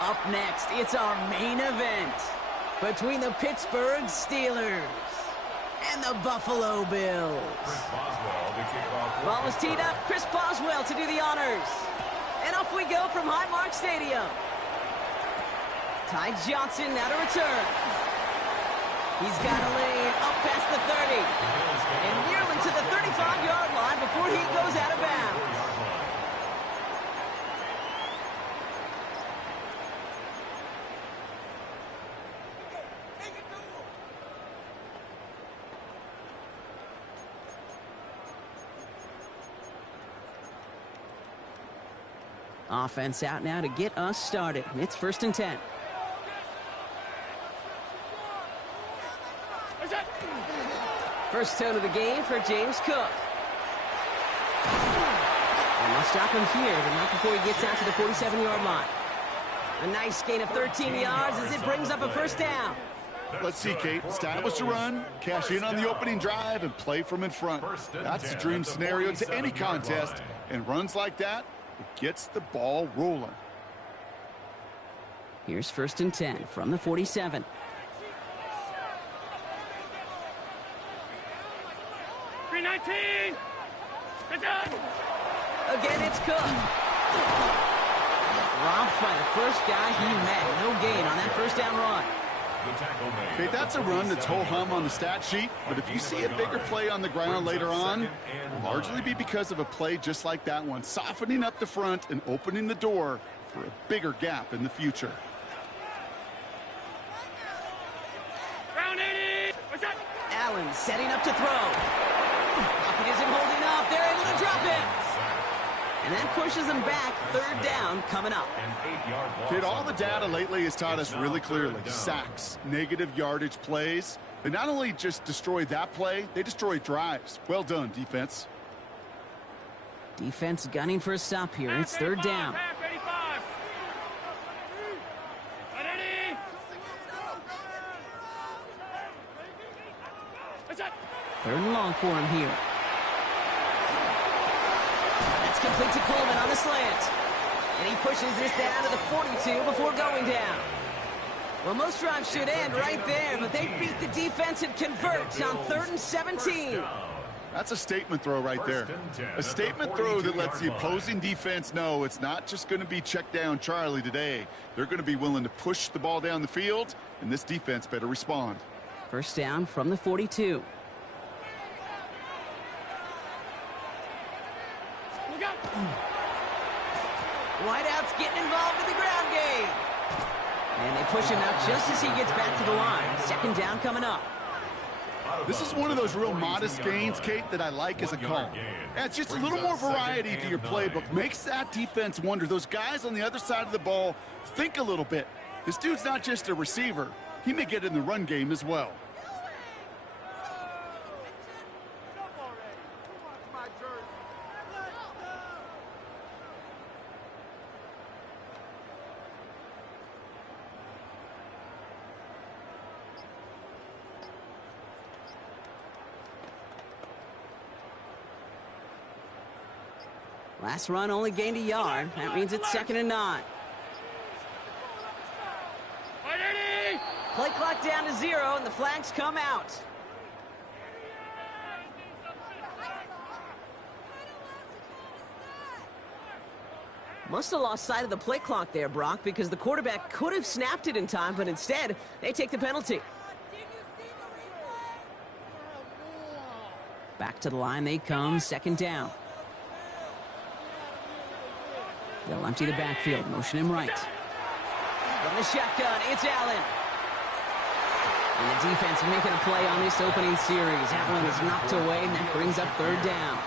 Up next, it's our main event between the Pittsburgh Steelers and the Buffalo Bills. Ball is teed up. Chris Boswell to do the honors. And off we go from Highmark Stadium. Ty Johnson now to return. He's got a lane up past the 30. And nearly to the 35-yard line before he goes out of bounds. Offense out now to get us started. It's 1st and 10. First tone of the game for James Cook. And they'll stop him here, but not before he gets out to the 47-yard line. A nice gain of 13 yards as it brings up a 1st down. Let's see, Kate. Establish the run, cash in on the opening drive, and play from in front. That's the dream scenario to any contest, and runs like that, it gets the ball rolling. Here's 1st and 10 from the 47. Again, it's Cook. Robbed by the first guy he met. No gain on that 1st down run. Okay, that's a run that's ho-hum on the stat sheet, but if you see a bigger play on the ground later on, it'll largely be because of a play just like that one, softening up the front and opening the door for a bigger gap in the future. Allen setting up to throw. Pocket isn't holding up. They're able to drop it. And that pushes them back. 3rd down coming up. Kid, all the data lately has taught us really clearly. Sacks, negative yardage plays. They not only just destroy that play, they destroy drives. Well done, defense. Defense gunning for a stop here. It's 3rd down. 3rd and long for him here. That's complete to Coleman on the slant. And he pushes this down to the 42 before going down. Well, most drives should end right there, but they beat the defense and convert on 3rd and 17. That's a statement throw right there. A statement throw that lets the opposing defense know it's not just going to be check down Charlie today. They're going to be willing to push the ball down the field, and this defense better respond. 1st down from the 42. Whiteout's getting involved in the ground game. And they push him out just as he gets back to the line. 2nd down coming up. This is one of those real modest gains, Kate, that I like as a call. It's just a little more variety to your playbook. Makes that defense wonder. Those guys on the other side of the ball think a little bit. This dude's not just a receiver. He may get in the run game as well. Last run only gained a yard. That means it's 2nd and 9. Play clock down to 0, and the flags come out. Must have lost sight of the play clock there, Brock, because the quarterback could have snapped it in time, but instead, they take the penalty. Back to the line they come, 2nd down. They'll empty the backfield, motion him right. From the shotgun, it's Allen. And the defense making a play on this opening series. Allen is knocked away, and that brings up 3rd down.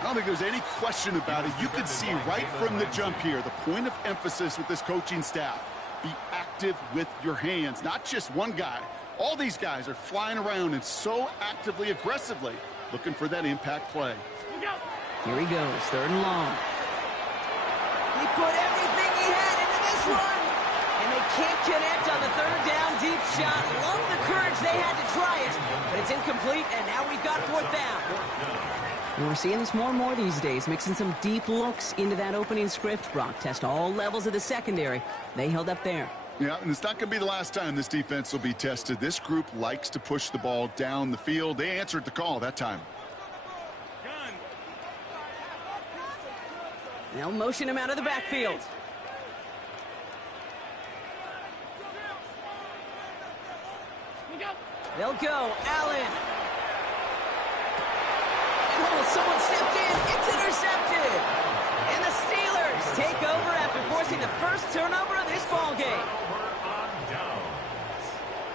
I don't think there's any question about it. You could see right from the jump here, the point of emphasis with this coaching staff. Be active with your hands, not just one guy. All these guys are flying around and so actively, aggressively, looking for that impact play. Here he goes, 3rd and long. He put everything he had into this one. And they can't connect on the 3rd down deep shot. Love the courage they had to try it. But it's incomplete, and now we've got 4th down. And we're seeing this more and more these days, mixing some deep looks into that opening script. Brock test all levels of the secondary. They held up there. Yeah, and it's not going to be the last time this defense will be tested. This group likes to push the ball down the field. They answered the call that time. They'll motion him out of the backfield. They'll go. Allen. Oh, someone stepped in. It's intercepted. And the Steelers take over after forcing the first turnover of this ball game.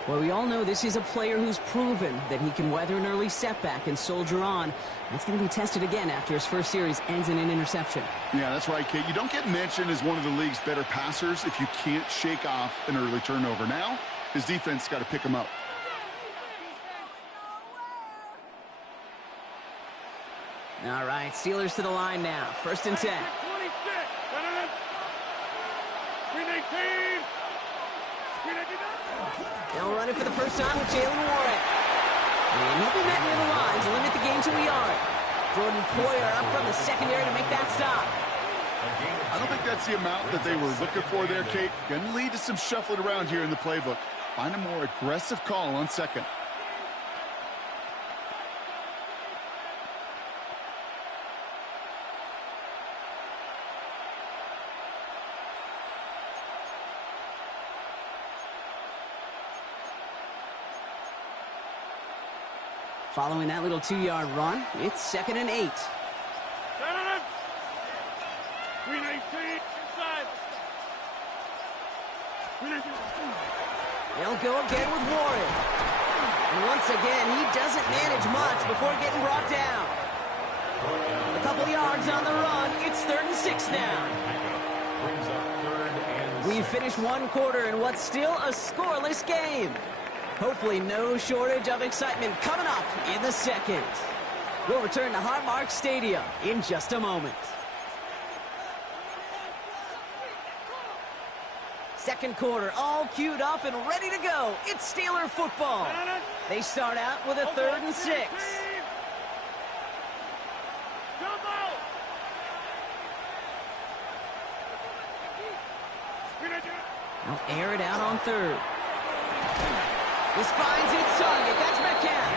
Well, we all know this is a player who's proven that he can weather an early setback and soldier on. That's going to be tested again after his first series ends in an interception. Yeah, that's right, Kate. You don't get mentioned as one of the league's better passers if you can't shake off an early turnover. Now, his defense got to pick him up. All right, Steelers to the line now. 1st and 10. They'll run it for the first time with Jalen Warren. And he'll be met near the line to limit the game to a yard. Jordan Poyer up from the secondary to make that stop. I don't think that's the amount that they were looking for there, Kate. Going to lead to some shuffling around here in the playbook. Find a more aggressive call on 2nd. Following that little 2-yard run, it's 2nd and 8. They'll go again with Warren. And once again, he doesn't manage much before getting brought down. A couple yards on the run. It's 3rd and 6 now. We've finished one quarter in what's still a scoreless game. Hopefully no shortage of excitement coming up in the second. We'll return to Highmark Stadium in just a moment. Second quarter, all queued up and ready to go. It's Steeler football. They start out with a 3rd and 6. They'll air it out on 3rd. This finds its target. That's Metcalf.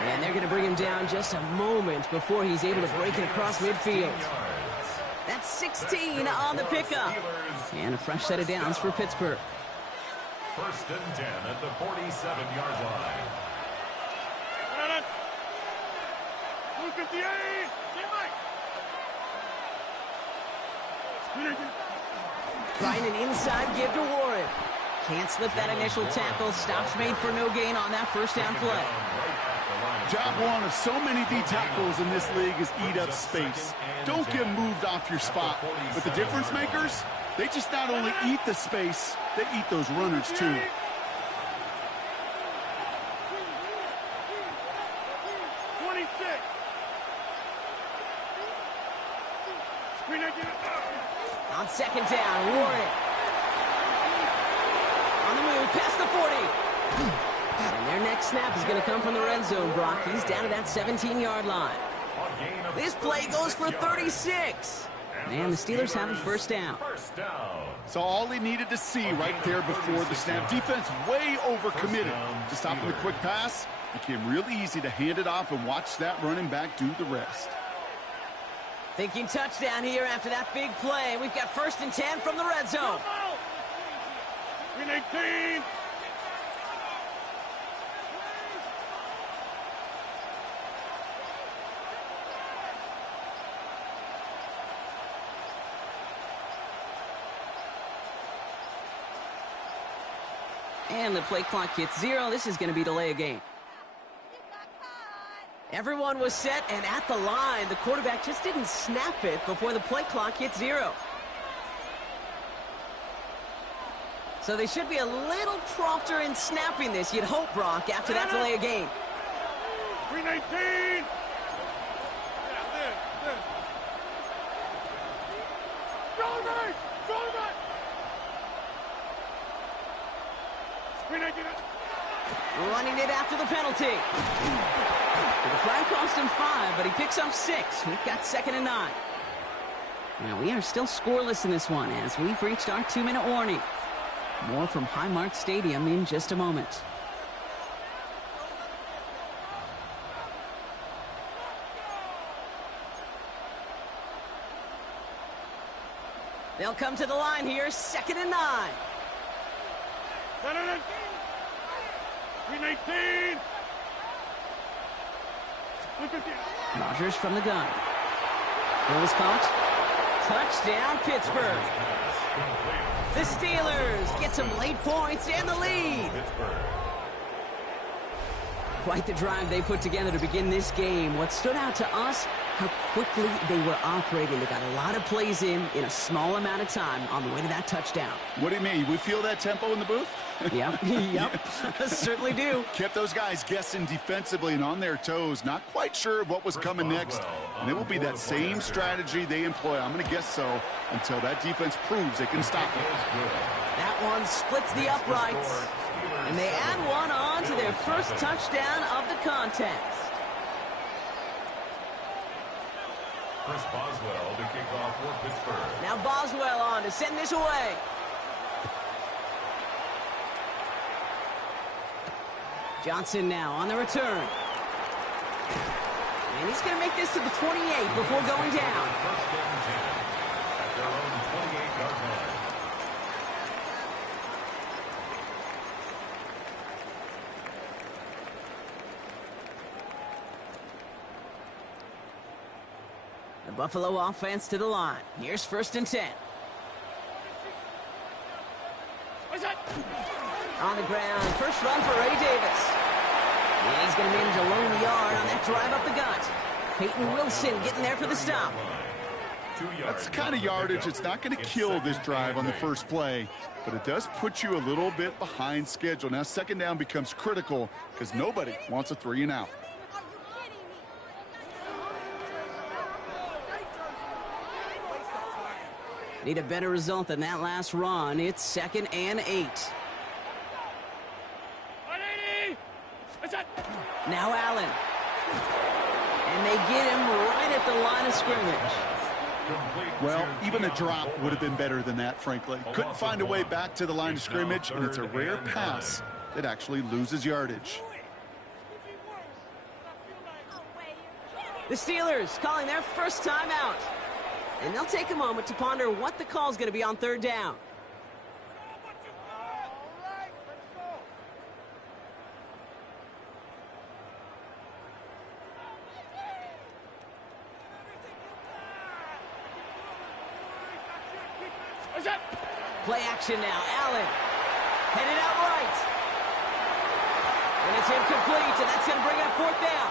And they're going to bring him down just a moment before he's able to break it across midfield. That's 16 on the pickup. And a fresh set of downs for Pittsburgh. 1st and 10 at the 47-yard line. Trying an inside give to Warren. Can't slip that initial tackle. Stops made for no gain on that 1st down play. Job one of so many D tackles in this league is eat up space. Don't get moved off your spot. But the difference makers, they just not only eat the space, they eat those runners too. On 2nd down, Warren. On the move, past the 40. And their next snap is going to come from the red zone, Brock. He's down to that 17-yard line. This play goes for 36. And the Steelers have a 1st down. So all he needed to see right there before the snap. Defense way overcommitted to stopping the quick pass. Became really easy to hand it off and watch that running back do the rest. Thinking touchdown here after that big play. We've got 1st and 10 from the red zone. And the play clock hits 0. This is going to be delay a game. Everyone was set and at the line. The quarterback just didn't snap it before the play clock hit 0. So they should be a little prompter in snapping this, you'd hope, Brock, after that delay of game. 319. Running it after the penalty. The flag cost him 5, but he picks up 6. We've got 2nd and 9. Now, we are still scoreless in this one as we've reached our 2-minute warning. More from Highmark Stadium in just a moment. They'll come to the line here, 2nd and 9. 19. Rodgers from the gun. Ball's caught. Touchdown, Pittsburgh. The Steelers get some late points and the lead. Quite the drive they put together to begin this game. What stood out to us, how quickly they were operating. They got a lot of plays in a small amount of time on the way to that touchdown. What do you mean? We feel that tempo in the booth? Yep, certainly do. Kept those guys guessing defensively and on their toes, not quite sure of what was coming next. And it will be that same strategy they employ, I'm going to guess so, until that defense proves they can stop it. That one splits the uprights. And they add one on to their first touchdown of the contest. Chris Boswell to kick off for Pittsburgh. Now Boswell on to send this away. Johnson now on the return. And he's going to make this to the 28 before going down. First and 10 at their own 28-yard line. The Buffalo offense to the line. Here's 1st and 10. On the ground, first run for Ray Davis. And he's going to manage a lone yard on that drive up the gut. Peyton Wilson getting there for the stop. That's the kind of yardage it's not going to kill this drive on the first play, but it does put you a little bit behind schedule. Now 2nd down becomes critical because nobody wants a 3 and out. Need a better result than that last run. It's 2nd and 8. Now Allen. And they get him right at the line of scrimmage. Well, even a drop would have been better than that, frankly. Couldn't find a way back to the line of scrimmage, and it's a rare pass that actually loses yardage. The Steelers calling their first time out. And they'll take a moment to ponder what the call is going to be on 3rd down. Play action now. Allen headed out right. And it's incomplete, and that's going to bring up 4th down.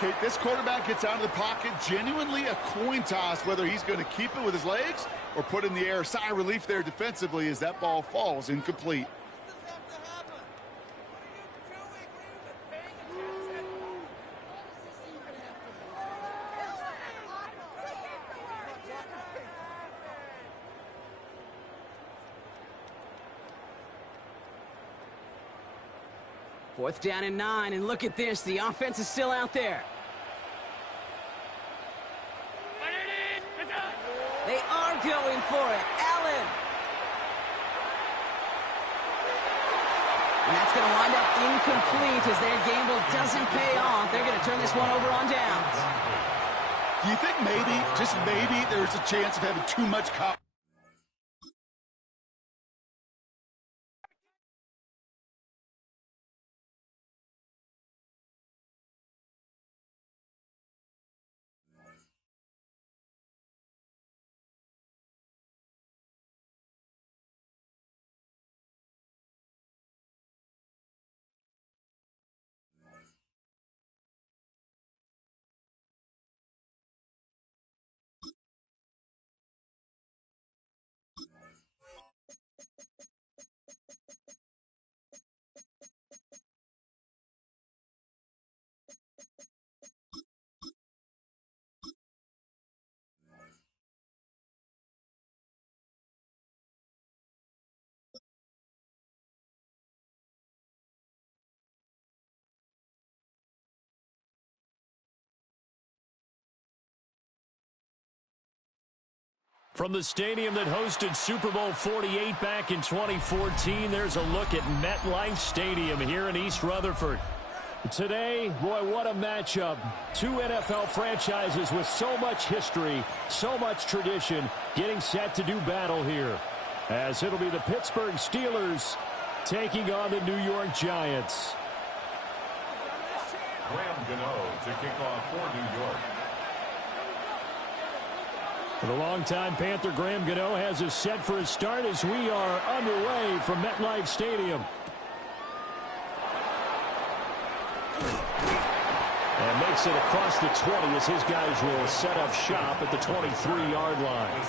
Kate, this quarterback gets out of the pocket, genuinely a coin toss, whether he's going to keep it with his legs or put it in the air. Sigh of relief there defensively as that ball falls incomplete. Fourth down and 9, and look at this. The offense is still out there. They are going for it. Allen. And that's going to wind up incomplete as their gamble doesn't pay off. They're going to turn this one over on downs. Do you think maybe, just maybe, there's a chance of having too much confidence? From the stadium that hosted Super Bowl 48 back in 2014, there's a look at MetLife Stadium here in East Rutherford. Today, boy, what a matchup. Two NFL franchises with so much history, so much tradition, getting set to do battle here. As it'll be the Pittsburgh Steelers taking on the New York Giants. Graham Gano to kick off for New York. The longtime Panther Graham Gano has us set for his start as we are underway from MetLife Stadium. And makes it across the 20 as his guys will set up shop at the 23-yard line.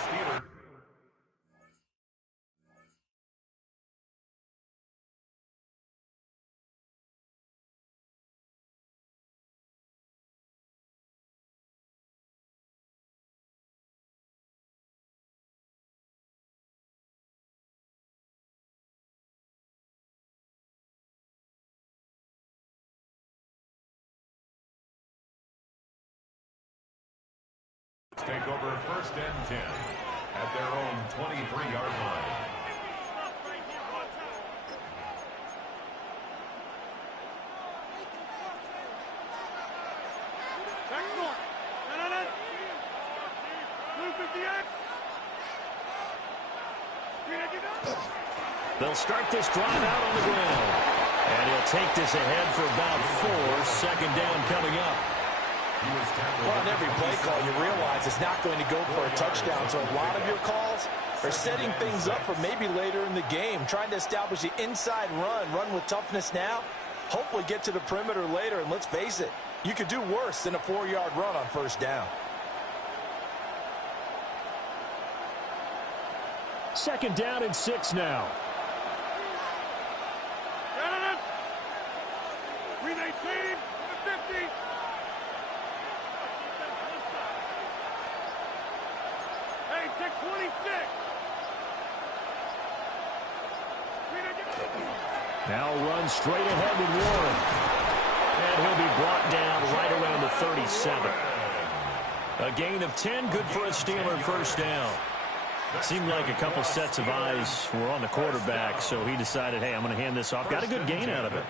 Take over 1st and 10 at their own 23-yard line. They'll start this drive out on the ground. And he'll take this ahead for about 4. 2nd down coming up. Well, on every play call, you realize it's not going to go for a touchdown. So a lot of your calls are setting things up for maybe later in the game, trying to establish the inside run with toughness now, hopefully get to the perimeter later. And let's face it, you could do worse than a 4-yard run on 1st down. 2nd down and 6 now. Green 18, 50. Hey, take 26. Now run straight ahead with Warren. And he'll be brought down right around the 37. A gain of 10, good for a Steeler 1st down. It seemed like a couple sets of eyes were on the quarterback, so he decided, hey, I'm going to hand this off. Got a good gain out of it.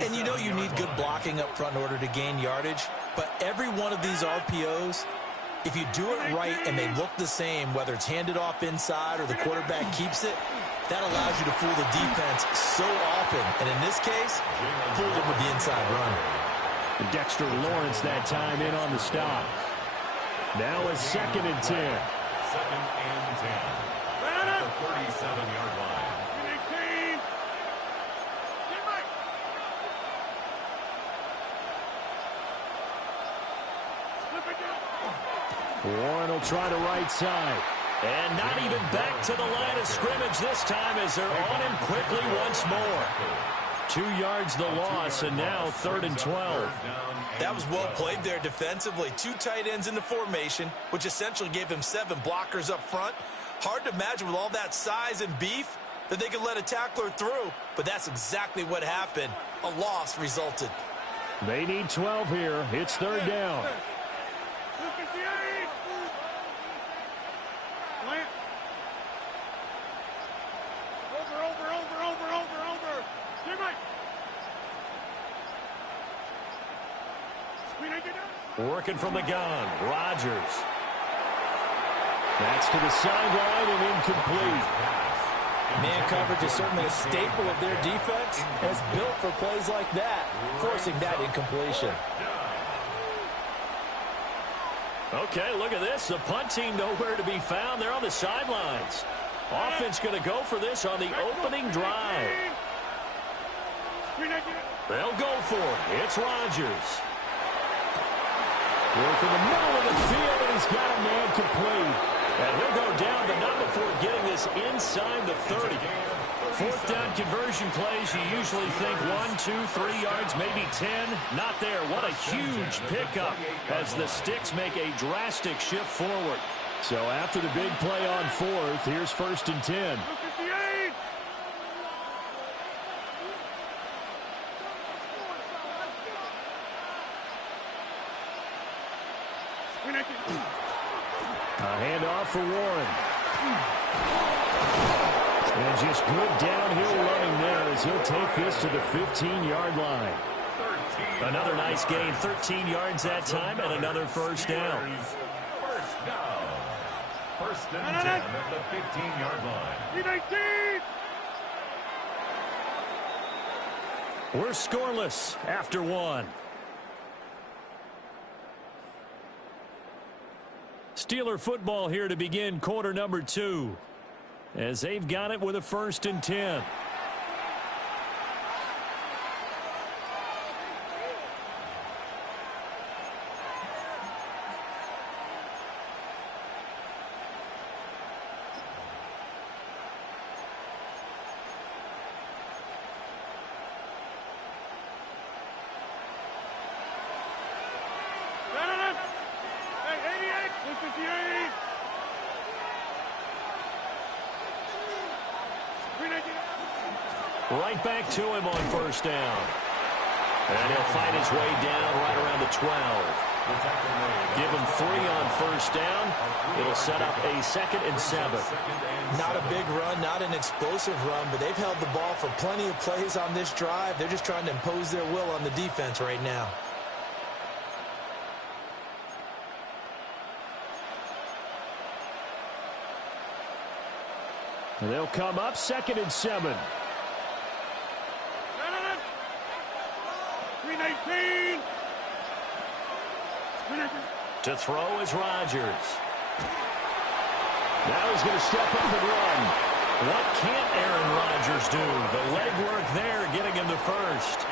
And you know you need good blocking up front in order to gain yardage, but every one of these RPOs, if you do it right and they look the same, whether it's handed off inside or the quarterback keeps it, that allows you to fool the defense so often. And in this case, fooled them with the inside run. Dexter Lawrence that time in on the stop. Now a 2nd and 10. 2nd and 10 at the 37-yard line. Warren will try the right side. And not even back to the line of scrimmage this time as they're on him quickly once more. 2 yards the loss, and now 3rd and 12. That was well played there defensively. 2 tight ends in the formation, which essentially gave them 7 blockers up front. Hard to imagine with all that size and beef that they could let a tackler through, but that's exactly what happened. A loss resulted. They need 12 here. It's 3rd down. Working from the gun, Rodgers. That's to the sideline and incomplete. Man coverage is certainly a staple of their defense, and it's built for plays like that, forcing that incompletion. Okay, look at this. The punt team nowhere to be found. They're on the sidelines. Offense going to go for this on the opening drive. They'll go for it. It's Rodgers. Work in the middle of the field, and he's got a man complete. And he'll go down, but not before getting this inside the 30. 4th down conversion plays, you usually think 1, 2, 3 yards, maybe 10. Not there. What a huge pickup as the Sticks make a drastic shift forward. So after the big play on 4th, here's 1st and 10. A handoff for Warren. And just good downhill running there as he'll take this to the 15-yard line. Another nice gain, 13 yards that time, and another first down. First down. First and 10 at the 15-yard line. 319. We're scoreless after one. Steeler football here to begin quarter number 2. As they've got it with a 1st and 10. Right back to him on first down. And he'll find his way down right around the 12. Give him 3 on first down. It'll set up a 2nd and 7. Not a big run, not an explosive run, but they've held the ball for plenty of plays on this drive. They're just trying to impose their will on the defense right now. And they'll come up 2nd and 7. 319. To throw is Rodgers. Now he's going to step up and run. What can't Aaron Rodgers do? The legwork there getting him the first.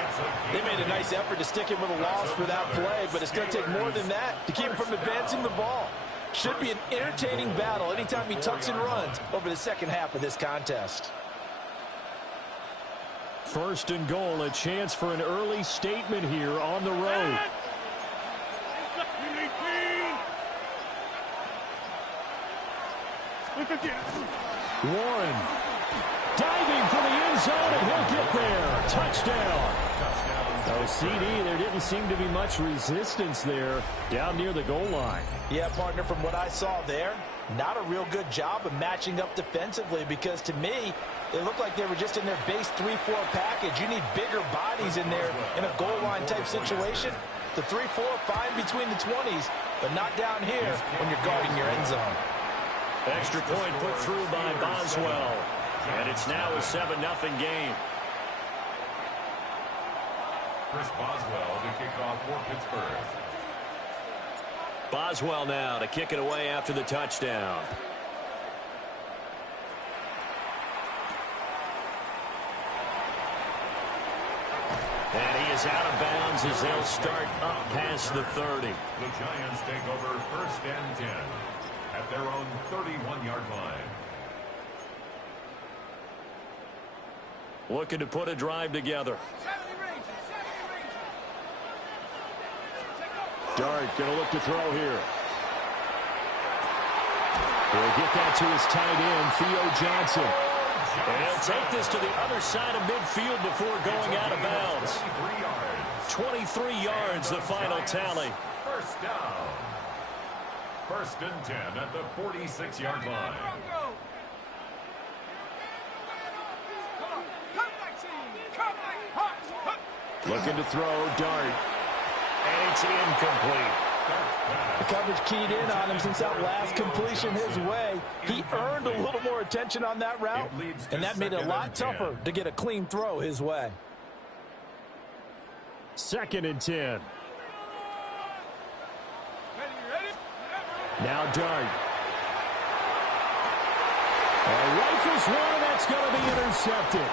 They made a nice effort to stick him with a loss for that play, but it's going to take more than that to keep him from advancing the ball. Should be an entertaining battle anytime he tucks and runs over the second half of this contest. 1st and goal, a chance for an early statement here on the road. Warren diving for the end zone, and he'll get there. Touchdown. Oh, CD, there didn't seem to be much resistance there down near the goal line. Yeah, partner, from what I saw there, not a real good job of matching up defensively, because to me, they looked like they were just in their base 3-4 package. You need bigger bodies in there in a goal line type situation. The 3-4 fine between the 20s, but not down here when you're guarding your end zone. Extra point put through by Boswell. And it's now a 7-0 game. Chris Boswell to kick off for Pittsburgh. Boswell now to kick it away after the touchdown. And he is out of bounds as they'll start up past the 30. The Giants take over 1st and 10 at their own 31-yard line. Looking to put a drive together. Dart going to look to throw here. He'll get that to his tight end, Theo Johnson. And he'll take this to the other side of midfield before going out of bounds. 23 yards, the final tally. First down. 1st and 10 at the 46-yard line. Looking to throw, Dart. And it's incomplete. The coverage keyed in on him since that last completion his way. He earned a little more attention on that route, and that made it a lot tougher to get a clean throw his way. 2nd and 10. Now Dart. Rifles one, and that's going to be intercepted.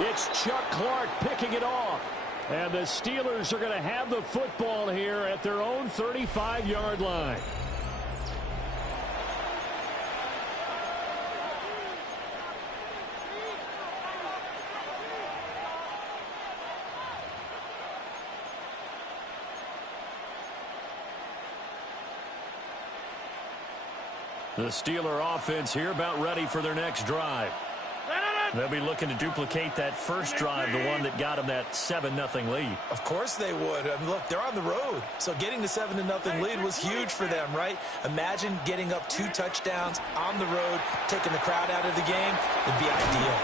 It's Chuck Clark picking it off. And the Steelers are going to have the football here at their own 35-yard line. The Steeler offense here about ready for their next drive. They'll be looking to duplicate that first drive, the one that got them that 7-0 lead. Of course they would. I mean, look, they're on the road. So getting the 7-0 lead was huge for them, right? Imagine getting up 2 touchdowns on the road, taking the crowd out of the game. It'd be ideal.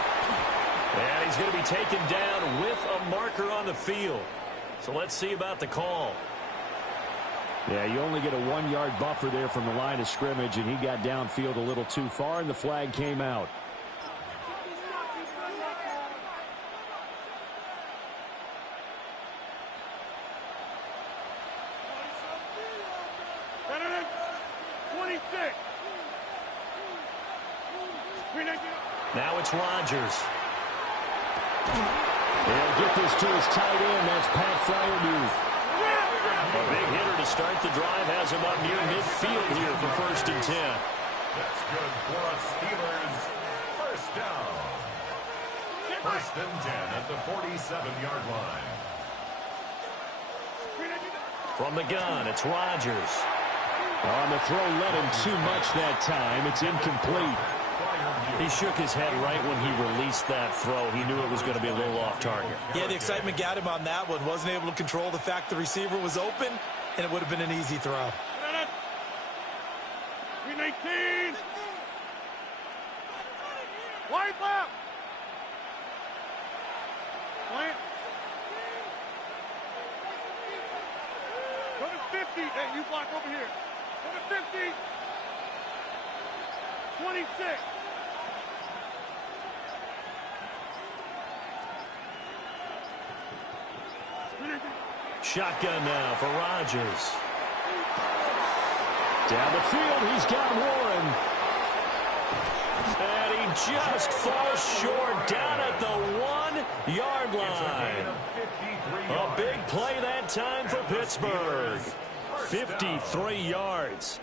And he's going to be taken down with a marker on the field. So let's see about the call. Yeah, you only get a 1-yard buffer there from the line of scrimmage, and he got downfield a little too far, and the flag came out. Now it's Rodgers. He'll get this to his tight end. That's Pat Fryermuth. A big hitter to start the drive has him up near midfield here for 1st and 10. That's good for us Steelers. First down. 1st and 10 at the 47-yard line. From the gun, it's Rodgers. On the throw, let him too much that time. It's incomplete. He shook his head right when he released that throw. He knew it was going to be a little off target. Yeah, the excitement got him on that one. Wasn't able to control the fact the receiver was open, and it would have been an easy throw. 319. Wide left. Plant. Go to 50. Hey, you block over here. Go to 50. 26. Shotgun now for Rodgers. Down the field, he's got Warren. And he just falls short down at the 1-yard line. A big play that time for Pittsburgh. 53 yards.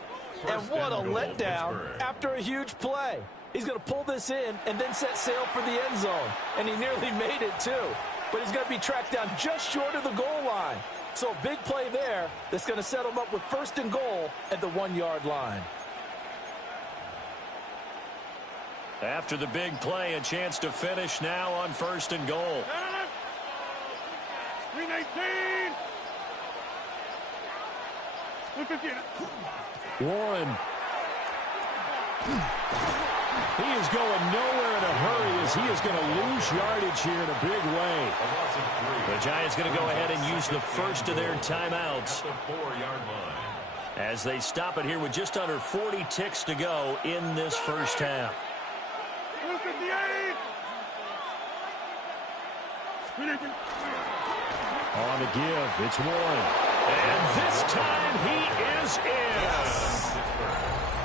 And what a letdown after a huge play. He's going to pull this in and then set sail for the end zone. And he nearly made it, too. But he's going to be tracked down just short of the goal line. So a big play there that's going to set him up with 1st and goal at the 1-yard line. After the big play, a chance to finish now on 1st and goal. 319. Warren. He is going nowhere in a hurry as he is going to lose yardage here in a big way. The Giants going to go ahead and use the first of their timeouts as they stop it here with just under 40 ticks to go in this first half. 258. On the give, it's Warren. And this time he is in.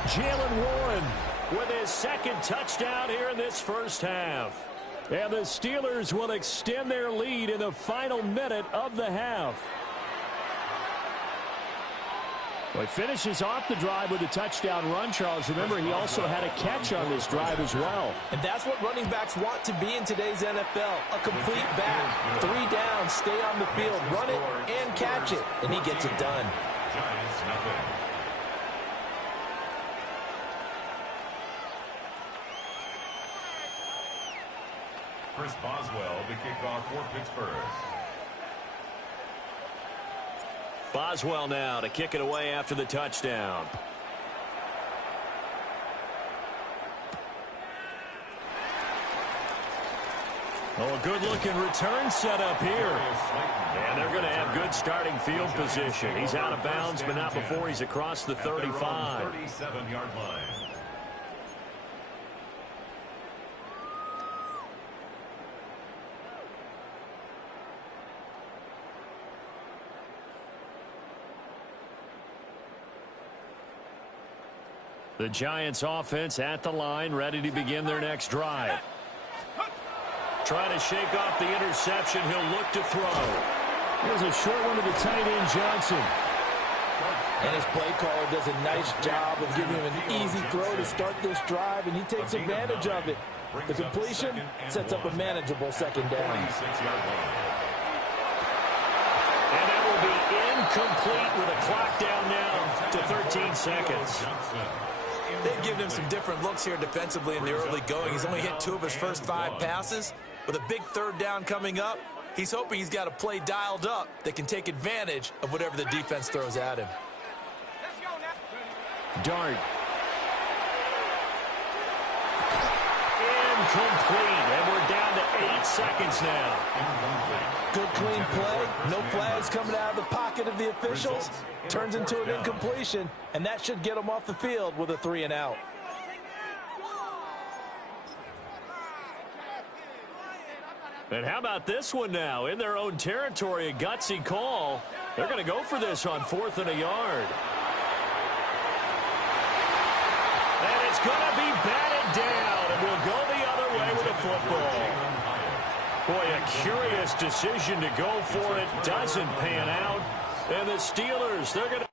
Jalen Warren with his 2nd touchdown here in this first half. And the Steelers will extend their lead in the final minute of the half. Well, he finishes off the drive with a touchdown run, Charles. Remember, he also had a catch on this drive as well. And that's what running backs want to be in today's NFL. A complete back. 3 down, stay on the field, run it, and catch it. And he gets it done. Giants nothing. Chris Boswell to kick off for Pittsburgh. Boswell now to kick it away after the touchdown. Oh, a good-looking return set up here. And they're going to have good starting field position. He's out of bounds, but not before he's across the 35. 37-yard line. The Giants offense at the line, ready to begin their next drive. Trying to shake off the interception. He'll look to throw. There's a short one to the tight end, Johnson. And his play caller does a nice job of giving him an easy throw to start this drive, and he takes advantage of it. The completion sets up a manageable 2nd down. And that will be incomplete with a clock down now to 13 seconds. They've given him some different looks here defensively in the early going. He's only hit 2 of his first 5 passes. With a big 3rd down coming up, he's hoping he's got a play dialed up that can take advantage of whatever the defense throws at him. Dart. Incomplete, and we're down to 8 seconds now. Good clean play. No flags coming out of the pocket of the officials. Turns into an incompletion, and that should get them off the field with a 3 and out. And how about this one now? In their own territory, a gutsy call. They're going to go for this on 4th and a yard. And it's going to be batted down, and we'll go the other way with a football. Boy, a curious decision to go for it. Doesn't pan out. And the Steelers, they're going to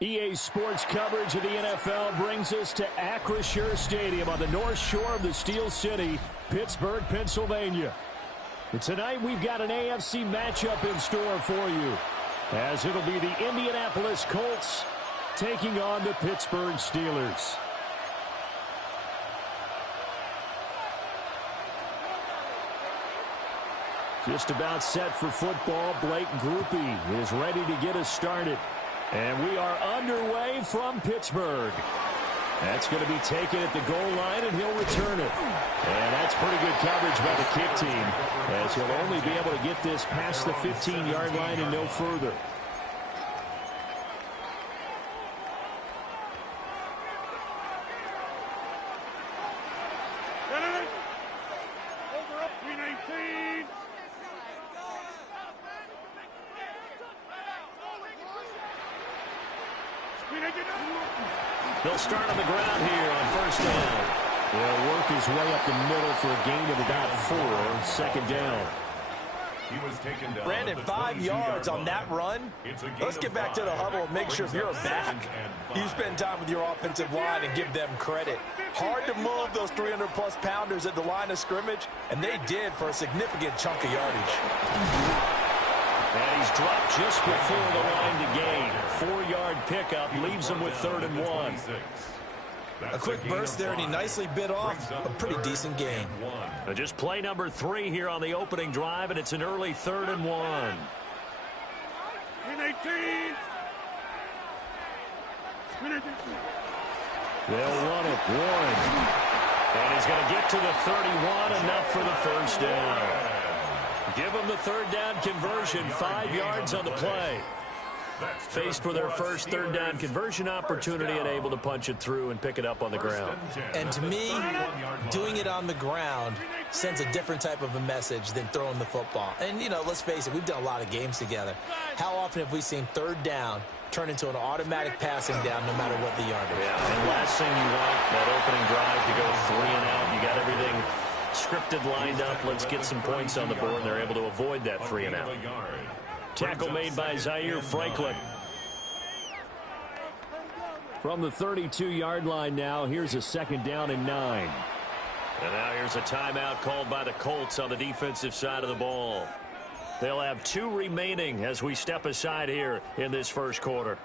EA Sports coverage of the NFL brings us to Acrisure Stadium on the north shore of the Steel City, Pittsburgh, Pennsylvania. And tonight we've got an AFC matchup in store for you, as it'll be the Indianapolis Colts taking on the Pittsburgh Steelers. Just about set for football. Blake Grupe is ready to get us started. And we are underway from Pittsburgh. That's going to be taken at the goal line, and he'll return it. And that's pretty good coverage by the kick team, as he'll only be able to get this past the 15-yard line and no further. Over up 319. They'll start on the ground here on first down. They'll work his way up the middle for a gain of about 4, second down. He was taken down. Brandon, 5 yards on that run. Let's get back to the huddle and make sure if you're a back, you spend time with your offensive line and give them credit. Hard to move those 300-plus pounders at the line of scrimmage, and they did for a significant chunk of yardage. And he's dropped just before the line to gain. 4-yard pickup leaves him with 3rd and 1. A quick burst there, and he nicely bit off a pretty decent gain. Just play number 3 here on the opening drive, and it's an early 3rd and 1. 318. They'll run it. Warren. And he's going to get to the 31, enough for the first down. Give them the 3rd down conversion, 5 yards on the play. Faced with their first 3rd down conversion opportunity and able to punch it through and pick it up on the ground. And to me, doing it on the ground sends a different type of a message than throwing the football. And, you know, let's face it, we've done a lot of games together. How often have we seen 3rd down turn into an automatic passing down no matter what the yardage? Yeah, and last thing you want, that opening drive to go 3 and out. You got everything scripted, lined up. Let's get some points on the board, and they're able to avoid that 3 and out. Tackle made by Zaire Franklin. From the 32-yard line now, here's a 2nd down and 9. And now here's a timeout called by the Colts on the defensive side of the ball. They'll have 2 remaining as we step aside here in this first quarter.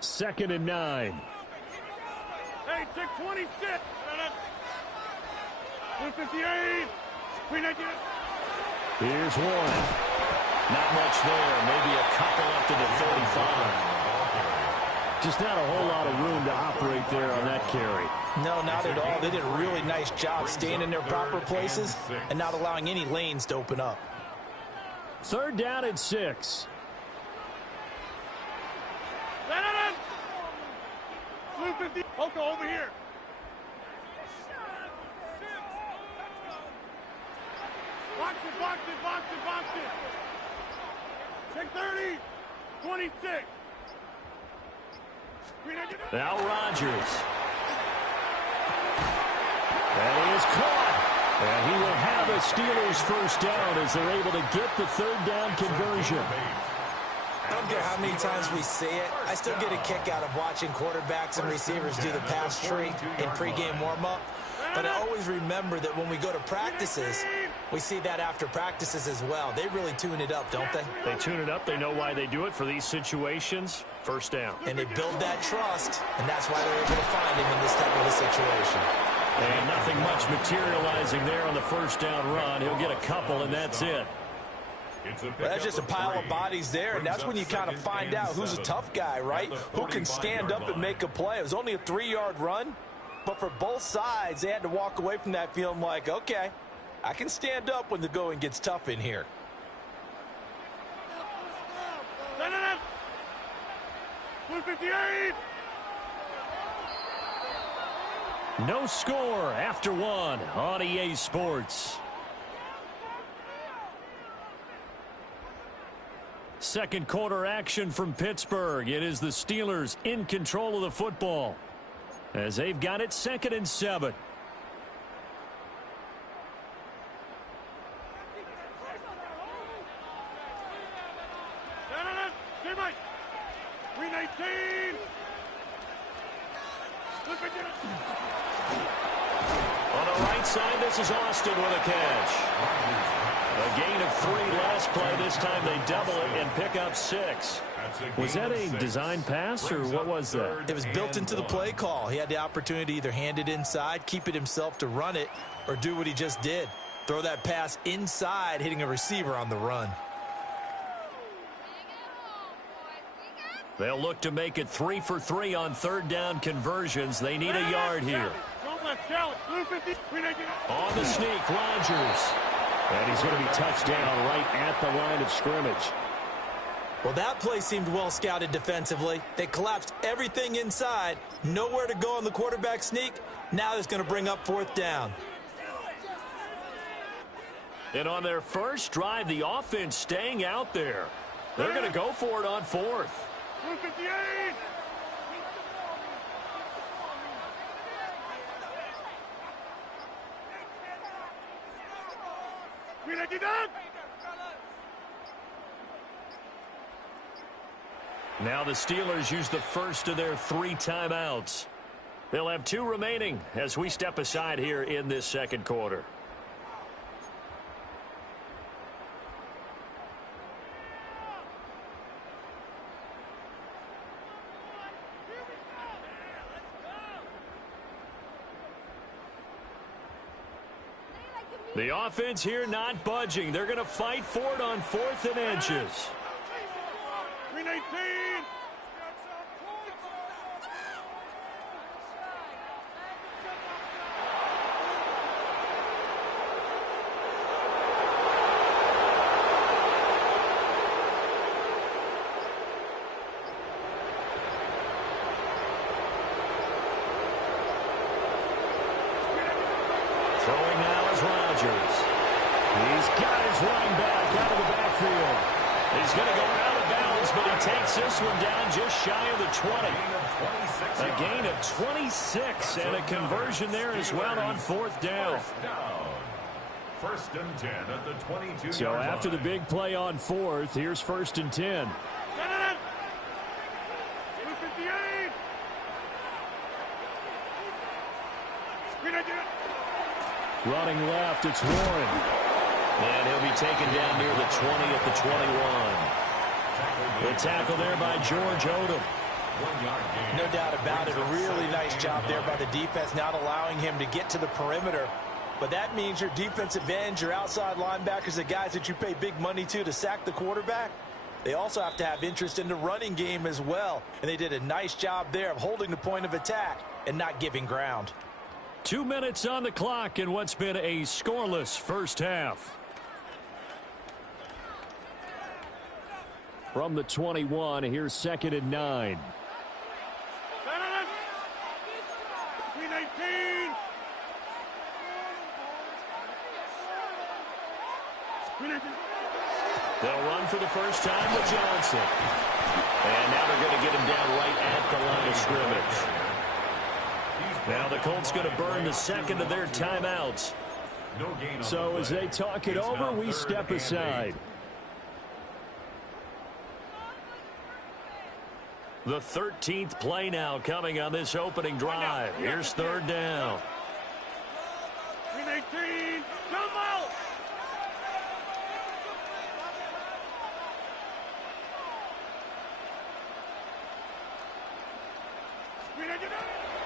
2nd and 9. Hey, check 26. 158. 319. Here's Warren. Not much there. Maybe a couple up to the 35. Just not a whole lot of room to operate there on that carry. No, not at all. They did a really nice job staying in their proper places and not allowing any lanes to open up. 3rd down and 6. Okay, over here. Box it, box it, box it, box it. Take 30, 26. Now Rodgers. And he is caught. And he will have a Steelers first down as they're able to get the 3rd down conversion. I don't care how many times we see it. I still get a kick out of watching quarterbacks and receivers do the pass tree in pregame warm-up. But I always remember that when we go to practices, we see that after practices as well. They really tune it up, don't they? They tune it up. They know why they do it for these situations. First down. And they build that trust, and that's why they're able to find him in this type of a situation. And nothing much materializing there on the first down run. He'll get a couple, and that's it. Well, that's just a pile of bodies there, and that's when you kind of find out who's a tough guy, right? Who can stand up and make a play. It was only a 3-yard run, but for both sides, they had to walk away from that feeling like, okay, I can stand up when the going gets tough in here. No, no, no. 158. No score after 1 on EA Sports. Second quarter action from Pittsburgh. It is the Steelers in control of the football as they've got it 2nd and 7. No, no, no. Stay right. 319. outside. This is Austin with a catch. A gain of 3 last play. This time they double it and pick up 6. Was that a design pass, or what was that? It was built into the play call. He had the opportunity to either hand it inside, keep it himself to run it, or do what he just did. Throw that pass inside, hitting a receiver on the run. They'll look to make it 3 for 3 on third down conversions. They need a yard here. On the sneak, Rodgers. And he's going to be touched down right at the line of scrimmage. Well, that play seemed well scouted defensively. They collapsed everything inside. Nowhere to go on the quarterback sneak. Now it's going to bring up 4th down. And on their first drive, the offense staying out there. They're going to go for it on 4th. Now the Steelers use the first of their 3 timeouts. They'll have 2 remaining as we step aside here in this second quarter. The offense here not budging. They're going to fight for it on 4th and inches. 319. Throwing now is Rodgers. He's got his running back out of the backfield. He's going to go out of bounds, but he takes this one down just shy of the 20. A gain of 26 and a conversion there as well on 4th down. First and 10 at the 22-yard line. So after the big play on 4th, here's 1st and 10. Running left, it's Warren. And he'll be taken down near the 20 at the 21. The tackle there by George Odom. No doubt about it. A really nice job there by the defense, not allowing him to get to the perimeter. But that means your defensive ends, your outside linebackers, the guys that you pay big money to sack the quarterback, they also have to have interest in the running game as well. And they did a nice job there of holding the point of attack and not giving ground. 2 minutes on the clock in what's been a scoreless first half. From the 21, here's 2nd and 9. 319. They'll run for the first time with Johnson. And now they're going to get him down right at the line of scrimmage. Now the Colts going to burn the second of their timeouts. So as they talk it over, we step aside. The 13th play now coming on this opening drive. Here's 3rd down. 319. Come out.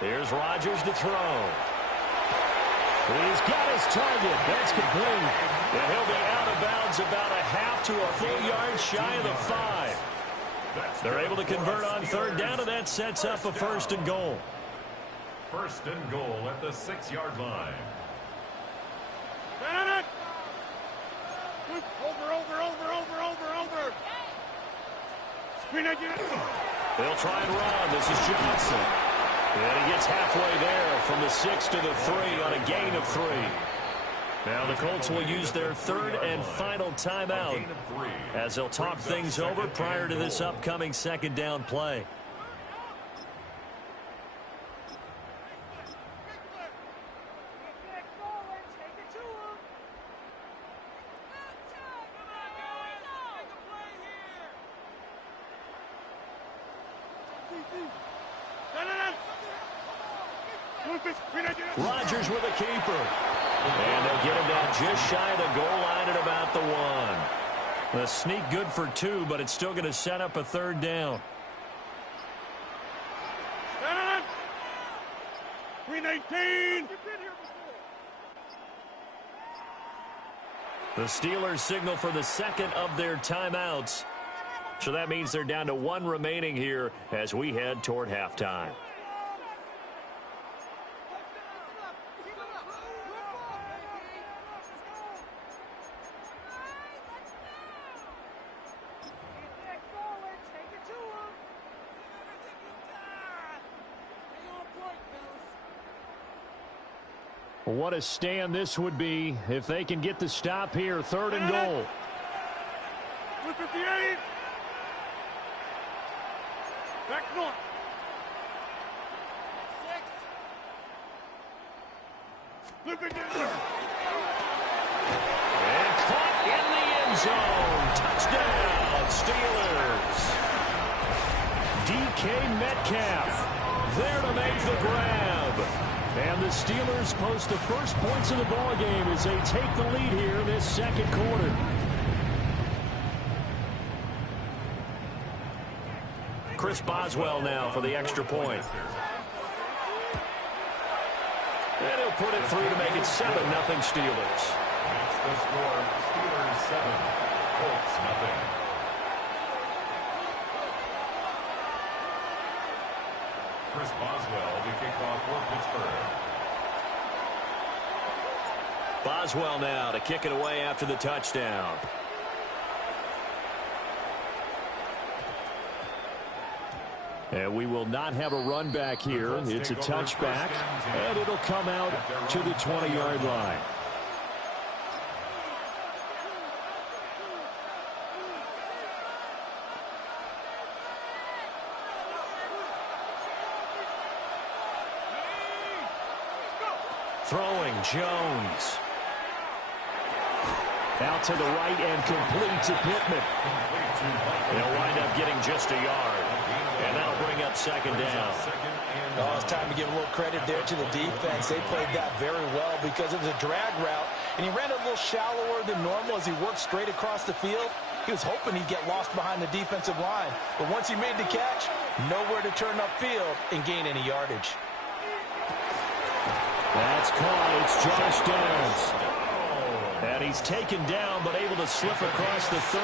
Here's Rodgers to throw. He's got his target. That's complete. And he'll be out of bounds about a half to a full yard shy of the 5. They're able to convert on 3rd down, and that sets up a 1st and goal. 1st and goal at the 6-yard line. Over. They'll try and run. This is Johnson. And he gets halfway there from the 6 to the 3 on a gain of 3. Now the Colts will use their 3rd and final timeout as they'll talk things over prior to this upcoming 2nd down play. Rodgers with a keeper. And they'll get him down just shy of the goal line at about the 1. The sneak good for 2, but it's still going to set up a 3rd down. 319. The Steelers signal for the 2nd of their timeouts. So that means they're down to 1 remaining here as we head toward halftime. What a stand this would be if they can get the stop here. 3rd and goal. 258. Back north. 6. And caught in the end zone. Touchdown, Steelers. DK Metcalf there to make the grab. And the Steelers post the first points of the ball game as they take the lead here in this 2nd quarter. Chris Boswell now for the extra point. And he'll put it through to make it 7-0 Steelers. That's the score. Steelers 7, Colts 0. Chris Boswell, the kickoff for Pittsburgh. Boswell now to kick it away after the touchdown. And we will not have a run back here. It's a touchback, and it'll come out to the 20-yard line. Throwing, Jones. Out to the right and complete to Pittman. They'll wind up getting just a yard. And that'll bring up 2nd down. Oh, it's time to give a little credit there to the defense. They played that very well because it was a drag route, and he ran a little shallower than normal as he worked straight across the field. He was hoping he'd get lost behind the defensive line. But once he made the catch, nowhere to turn upfield and gain any yardage. That's caught. It's Josh Downs. And he's taken down, but able to slip across the 35.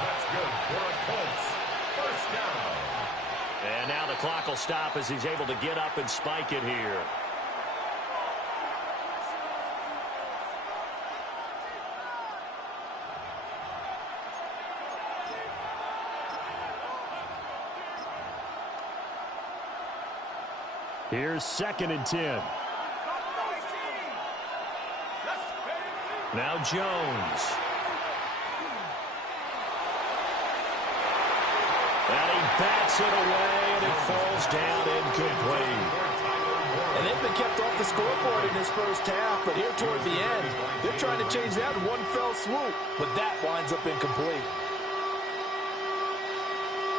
That's good for a Colts. First down. And now the clock will stop as he's able to get up and spike it here. Here's 2nd and 10. Now Jones. And he bats it away, and it falls down incomplete. And they've been kept off the scoreboard in this first half, but here toward the end, they're trying to change that in one fell swoop, but that winds up incomplete.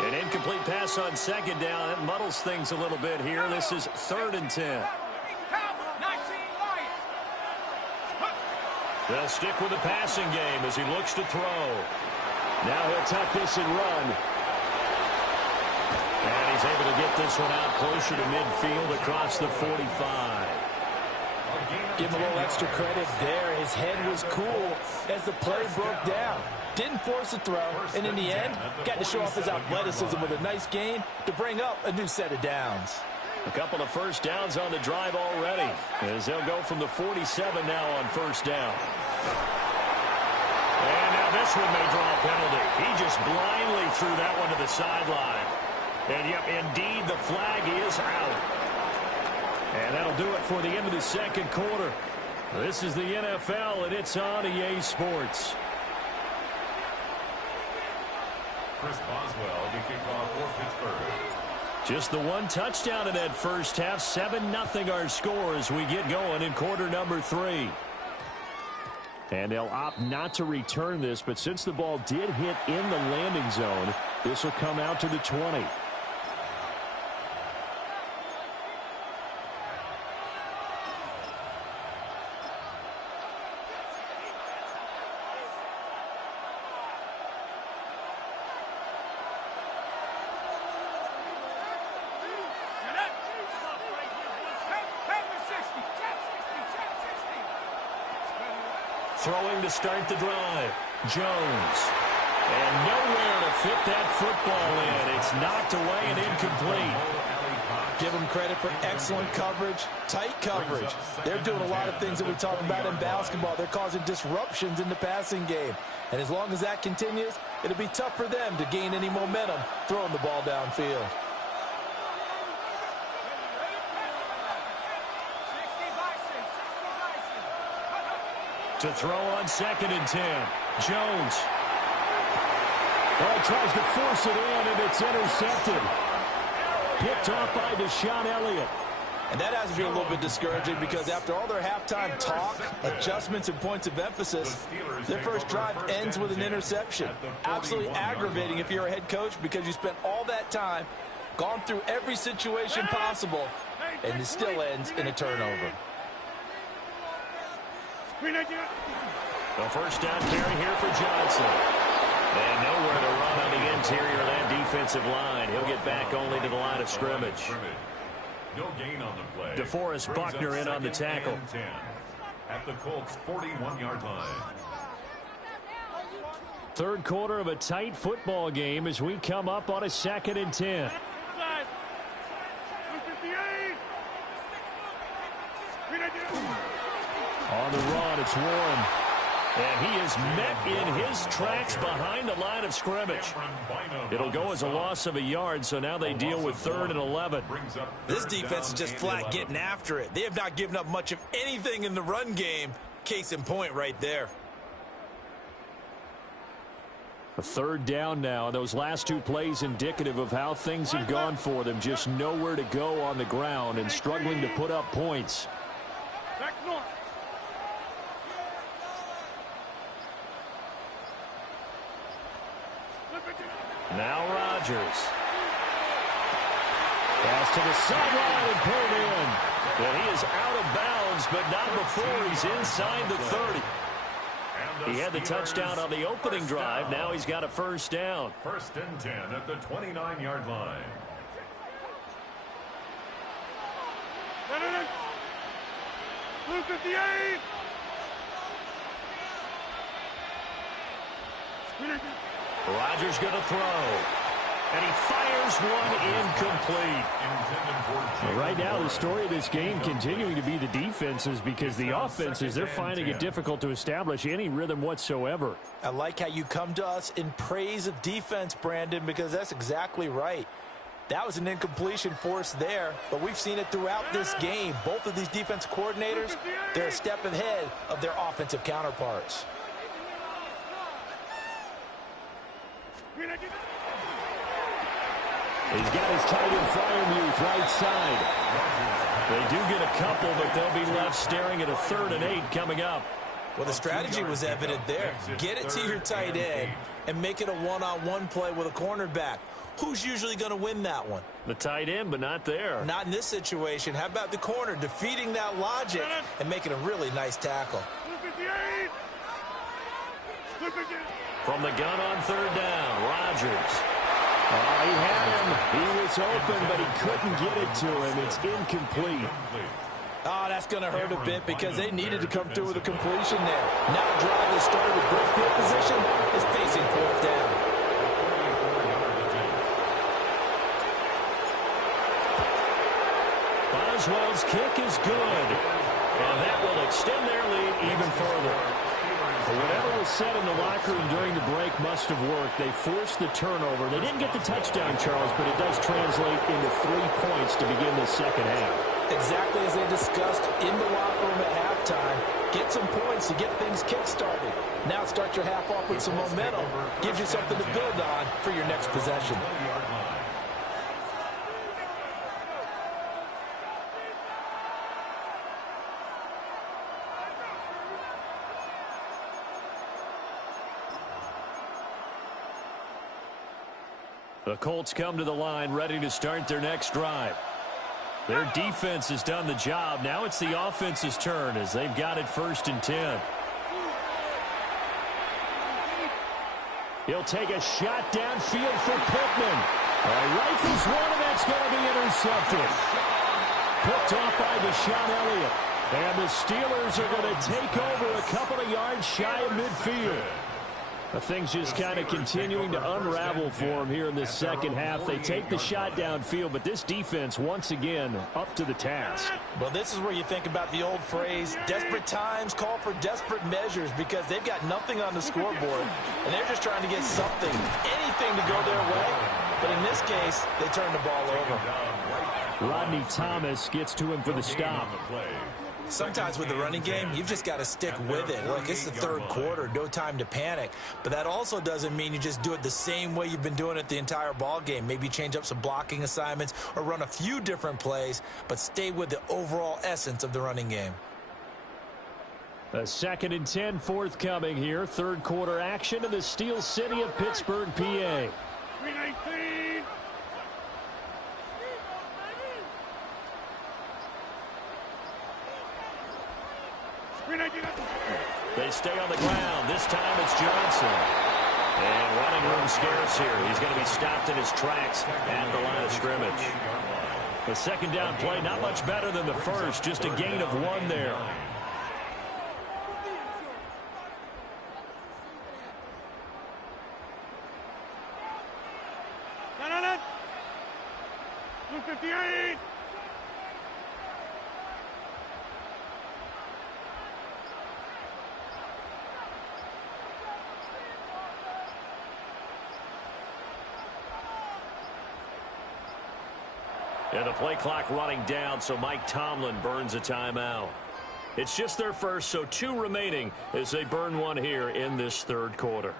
An incomplete pass on 2nd down. That muddles things a little bit here. This is 3rd and 10. They'll stick with the passing game as he looks to throw. Now he'll tuck this and run. And he's able to get this one out closer to midfield across the 45. Give him a little extra credit there. His head was cool as the play broke down. Didn't force a throw, and in the end, got to show off his athleticism with a nice gain to bring up a new set of downs. A couple of first downs on the drive already, as they'll go from the 47 now on 1st down. And now this one may draw a penalty. He just blindly threw that one to the sideline. And yep, indeed, the flag is out. And that'll do it for the end of the 2nd quarter. This is the NFL, and it's on EA Sports. Chris Boswell, the kickoff for Pittsburgh. Just the one touchdown in that first half. 7-0 our score as we get going in quarter number 3. And they'll opt not to return this, but since the ball did hit in the landing zone, this will come out to the 20. Throwing to start the drive. Jones. And nowhere to fit that football in. It's knocked away and incomplete. Give them credit for excellent coverage, tight coverage. They're doing a lot of things that we talk about in basketball. They're causing disruptions in the passing game. And as long as that continues, it'll be tough for them to gain any momentum throwing the ball downfield. To throw on 2nd and 10. Jones. Oh, tries to force it in, and it's intercepted. Picked off by Deshaun Elliott. And that has to be a little bit discouraging because after all their halftime talk, adjustments, and points of emphasis, their first drive ends with an interception. Absolutely aggravating if you're a head coach because you spent all that time, gone through every situation possible, and it still ends in a turnover. The first down carry here for Johnson. And nowhere to run on the interior of that defensive line. He'll get back only to the line of scrimmage. No gain on the play. DeForest Buckner in on the tackle. At the Colts' 41-yard line. Third quarter of a tight football game as we come up on a 2nd and 10. On the run, it's Warren. And he is met in his tracks behind the line of scrimmage. It'll go as a loss of a yard, so now they deal with 3rd and 11. This defense is just flat getting after it. They have not given up much of anything in the run game. Case in point right there. A 3rd down now. Those last 2 plays indicative of how things have gone for them. Just nowhere to go on the ground and struggling to put up points. Now Rodgers. Pass to the sideline and pulled in. And he is out of bounds, but not before he's inside the 30. He had the touchdown on the opening drive. Now he's got a first down. 1st and 10 at the 29-yard line. Blue 58. Rodgers going to throw. And he fires one incomplete. Right now, the story of this game continuing to be the defenses because the offenses, they're finding it difficult to establish any rhythm whatsoever. I like how you come to us in praise of defense, Brandon, because that's exactly right. That was an incompletion forced there, but we've seen it throughout this game. Both of these defense coordinators, they're a step ahead of their offensive counterparts. He's got his tight end Freiermuth right side. They do get a couple, but they'll be left staring at a 3rd and 8 coming up. Well, the strategy was evident there. Get it to your tight end and make it a one-on-one play with a cornerback. Who's usually going to win that one? The tight end, but not there. Not in this situation. How about the corner defeating that logic and making a really nice tackle? From the gun on 3rd down, Rodgers. He had him. He was open, but he couldn't get it to him. It's incomplete. Oh, that's going to hurt a bit because they needed to come through with a completion there. Now a drive that started with great field position is facing 4th down. Boswell's kick is good. And that will extend their lead even further. But whatever was said in the locker room during the break must have worked. They forced the turnover. They didn't get the touchdown, Charles, but it does translate into 3 points to begin the second half. Exactly as they discussed in the locker room at halftime. Get some points to get things kick-started. Now start your half off with some momentum. Gives you something to build on for your next possession. The Colts come to the line ready to start their next drive. Their defense has done the job. Now it's the offense's turn as they've got it 1st and 10. He'll take a shot downfield for Pittman. Rifles one, and that's going to be intercepted. Picked off by Deshaun Elliott. And the Steelers are going to take over a couple of yards shy of midfield. Things just kind of continuing to unravel for them here in this second half. They take the shot downfield, but this defense, once again, up to the task. Well, this is where you think about the old phrase, desperate times call for desperate measures, because they've got nothing on the scoreboard, and they're just trying to get something, anything to go their way. But in this case, they turn the ball over. Rodney Thomas gets to him for the stop. Sometimes with the running game, you've just got to stick with it. Look, it's the third quarter, no time to panic. But that also doesn't mean you just do it the same way you've been doing it the entire ball game. Maybe change up some blocking assignments or run a few different plays, but stay with the overall essence of the running game. A 2nd and 10 forthcoming here. Third quarter action in the Steel City of Pittsburgh, PA. 319. They stay on the ground. This time it's Johnson. And running room scarce here. He's going to be stopped in his tracks at the line of scrimmage. The second down play, not much better than the first. Just a gain of 1 there. Blue 58. And the play clock running down, so Mike Tomlin burns a timeout. It's just their first, so 2 remaining as they burn 1 here in this third quarter.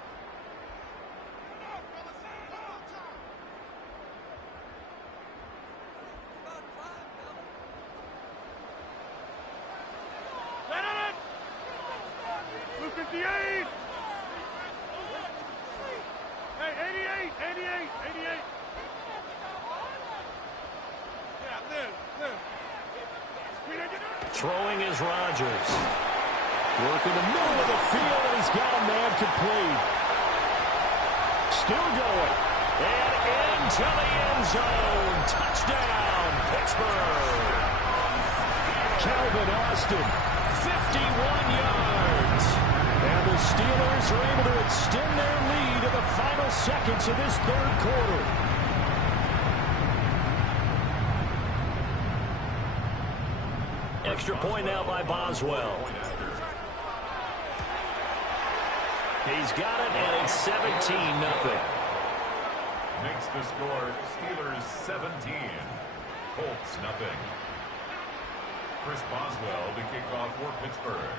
Blue 58. Hey, 88. Throwing is Rodgers. Working the middle of the field, and he's got a man complete. Still going. And into the end zone. Touchdown, Pittsburgh. Calvin Austin, 51 yards. And the Steelers are able to extend their lead in the final seconds of this third quarter. Extra point now by Boswell. He's got it, and it's 17-0. Makes the score Steelers 17, Colts nothing. Chris Boswell to kick off for Pittsburgh.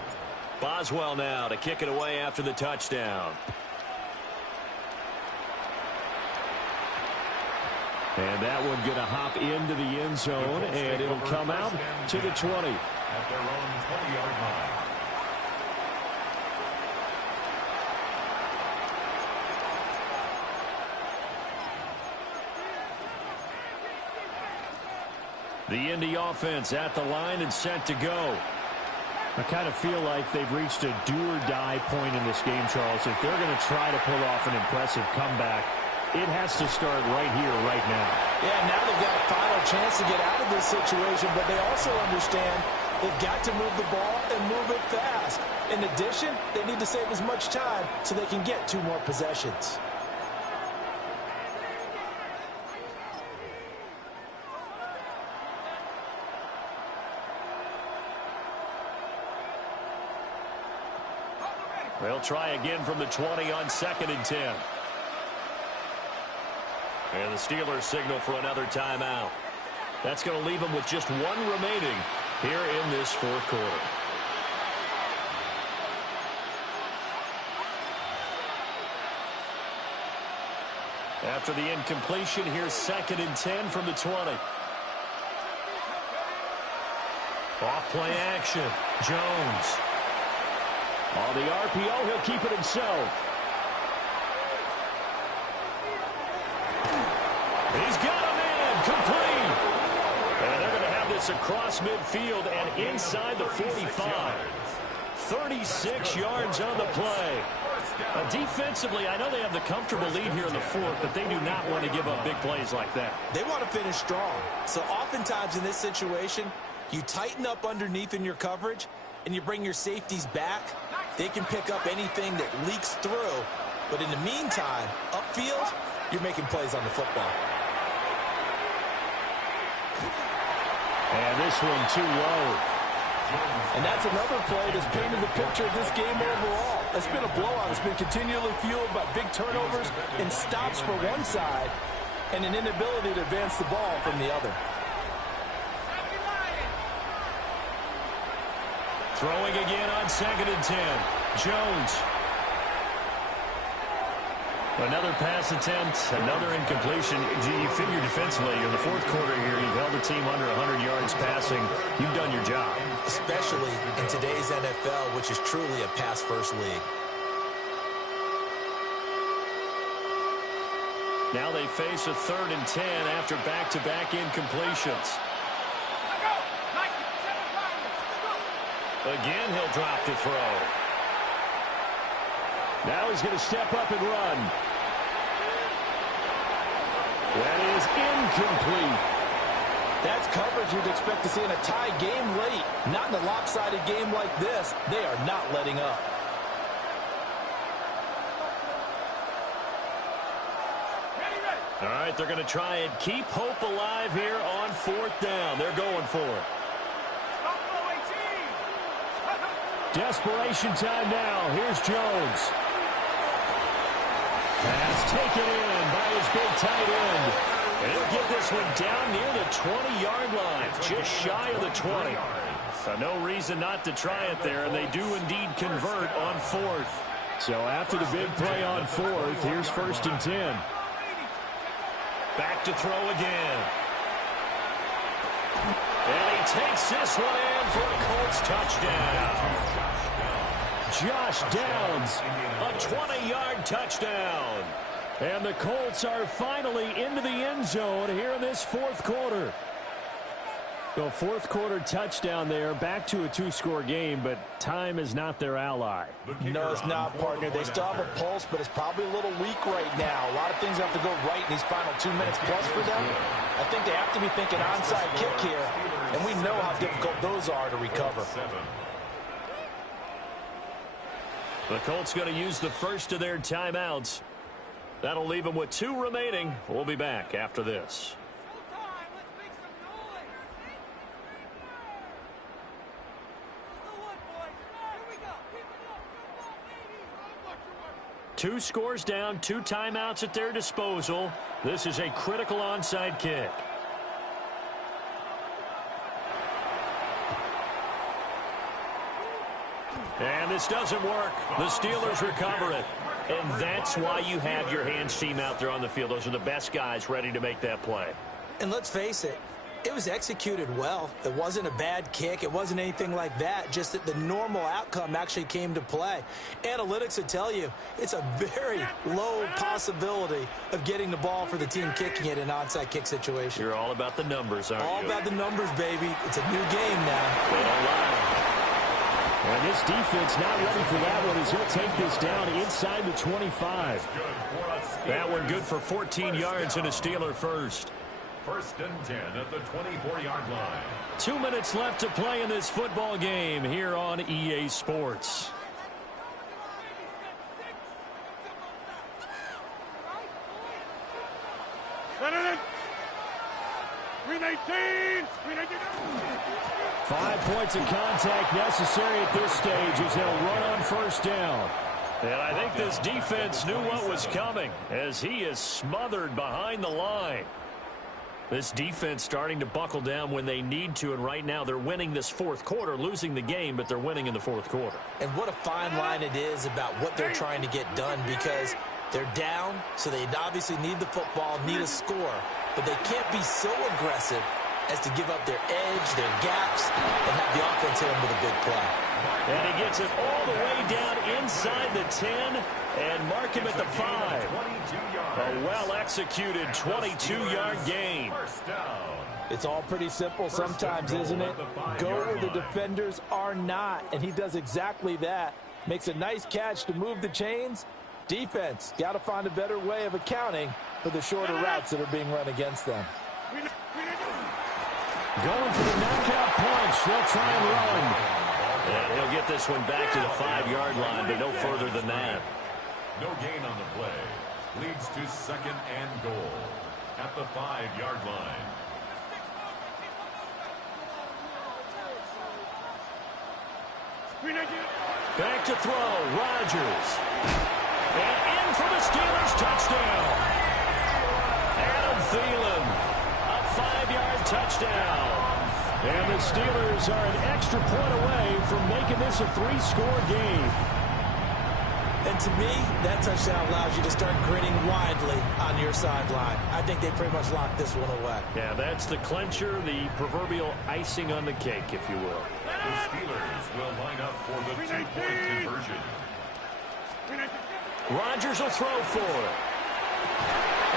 Boswell now to kick it away after the touchdown. And that one going to hop into the end zone, and it'll come out to the 20. At their own 20-yard line. The Indy offense at the line and set to go. I kind of feel like they've reached a do-or-die point in this game, Charles. If they're going to try to pull off an impressive comeback, it has to start right here, right now. Yeah, now they've got a final chance to get out of this situation, but they also understand they've got to move the ball and move it fast. In addition, they need to save as much time so they can get 2 more possessions. They'll try again from the 20 on 2nd and 10. And the Steelers signal for another timeout. That's going to leave them with just 1 remaining here in this fourth quarter. After the incompletion, here's 2nd and 10 from the 20. Off play action. Jones. On the RPO, he'll keep it himself. He's got a man complete. And they're going to have this across midfield and inside the 45. 36 yards on the play. Defensively, I know they have the comfortable lead here in the fourth, but they do not want to give up big plays like that. They want to finish strong. So oftentimes in this situation, You tighten up underneath in your coverage, and you bring your safeties back. They can pick up anything that leaks through. But in the meantime, upfield, you're making plays on the football. And this one too low. And that's another play that's painted the picture of this game overall. It's been a blowout. It's been continually fueled by big turnovers and stops for one side and an inability to advance the ball from the other. Throwing again on 2nd and 10. Jones. Another pass attempt, another incompletion. You figure defensively in the fourth quarter here, you've held the team under 100 yards passing. You've done your job. Especially in today's NFL, which is truly a pass-first league. Now they face a 3rd and 10 after back-to-back incompletions. Again, he'll drop to throw. Now he's going to step up and run. That is incomplete. That's coverage you'd expect to see in a tie game late. Not in a lopsided game like this. They are not letting up. All right, they're going to try and keep hope alive here on 4th down. They're going for it. Desperation time now. Here's Jones. Pass taken in by his big tight end. And he'll get this one down near the 20-yard line, just shy of the 20. So no reason not to try it there, and they do indeed convert on 4th. So after the big play on 4th, here's 1st and 10. Back to throw again. And he takes this one in for a Colts touchdown. Josh Downs, a 20-yard touchdown. And the Colts are finally into the end zone here in this 4th quarter. The 4th quarter touchdown there, back to a 2-score game, but time is not their ally. No, it's not, partner. They still have a pulse, but it's probably a little weak right now. A lot of things have to go right in these final 2 minutes plus for them. I think they have to be thinking onside kick here, and we know how difficult those are to recover. The Colts going to use the first of their timeouts. That'll leave them with 2 remaining. We'll be back after this. Two scores down, 2 timeouts at their disposal. This is a critical onside kick. And this doesn't work. The Steelers recover it. And that's why you have your hands team out there on the field. Those are the best guys ready to make that play. And let's face it, it was executed well. It wasn't a bad kick. It wasn't anything like that. Just that the normal outcome actually came to play. Analytics would tell you it's a very low possibility of getting the ball for the team kicking it in an onside kick situation. You're all about the numbers, aren't you? All about the numbers, baby. It's a new game now. They don't lie. And this defense not ready for that one as he'll take this down inside the 25. That one good for 14 yards and a Steeler first. 1st and 10 at the 24-yard line. 2 minutes left to play in this football game here on EA Sports. Green 18! 5 points of contact necessary at this stage as they'll run on 1st down. And I think this defense knew what was coming as he is smothered behind the line. This defense starting to buckle down when they need to, and right now they're winning this 4th quarter, losing the game, but they're winning in the 4th quarter. And what a fine line it is about what they're trying to get done, because they're down, so they obviously need the football, need a score, but they can't be so aggressive as to give up their edge, their gaps, and have the offense hit them with a big play. And he gets it all the way down inside the 10 and mark him at the 5. A well-executed 22-yard gain. It's all pretty simple sometimes, isn't it? Go where the defenders are not, and he does exactly that. Makes a nice catch to move the chains. Defense, got to find a better way of accounting for the shorter routes that are being run against them. Going for the knockout punch. They'll try and run. And he'll get this one back to the 5-yard line, but no further than that. No gain on the play. Leads to second and goal at the 5-yard line. Back to throw. Rodgers. And in for the Steelers touchdown. Adam Thielen. A 5-yard touchdown. And the Steelers are an extra point away from making this a 3-score game. And to me, that touchdown allows you to start grinning widely on your sideline. I think they pretty much locked this one away. Yeah, that's the clincher, the proverbial icing on the cake, if you will. The Steelers will line up for the 2-point conversion. Rodgers will throw for it.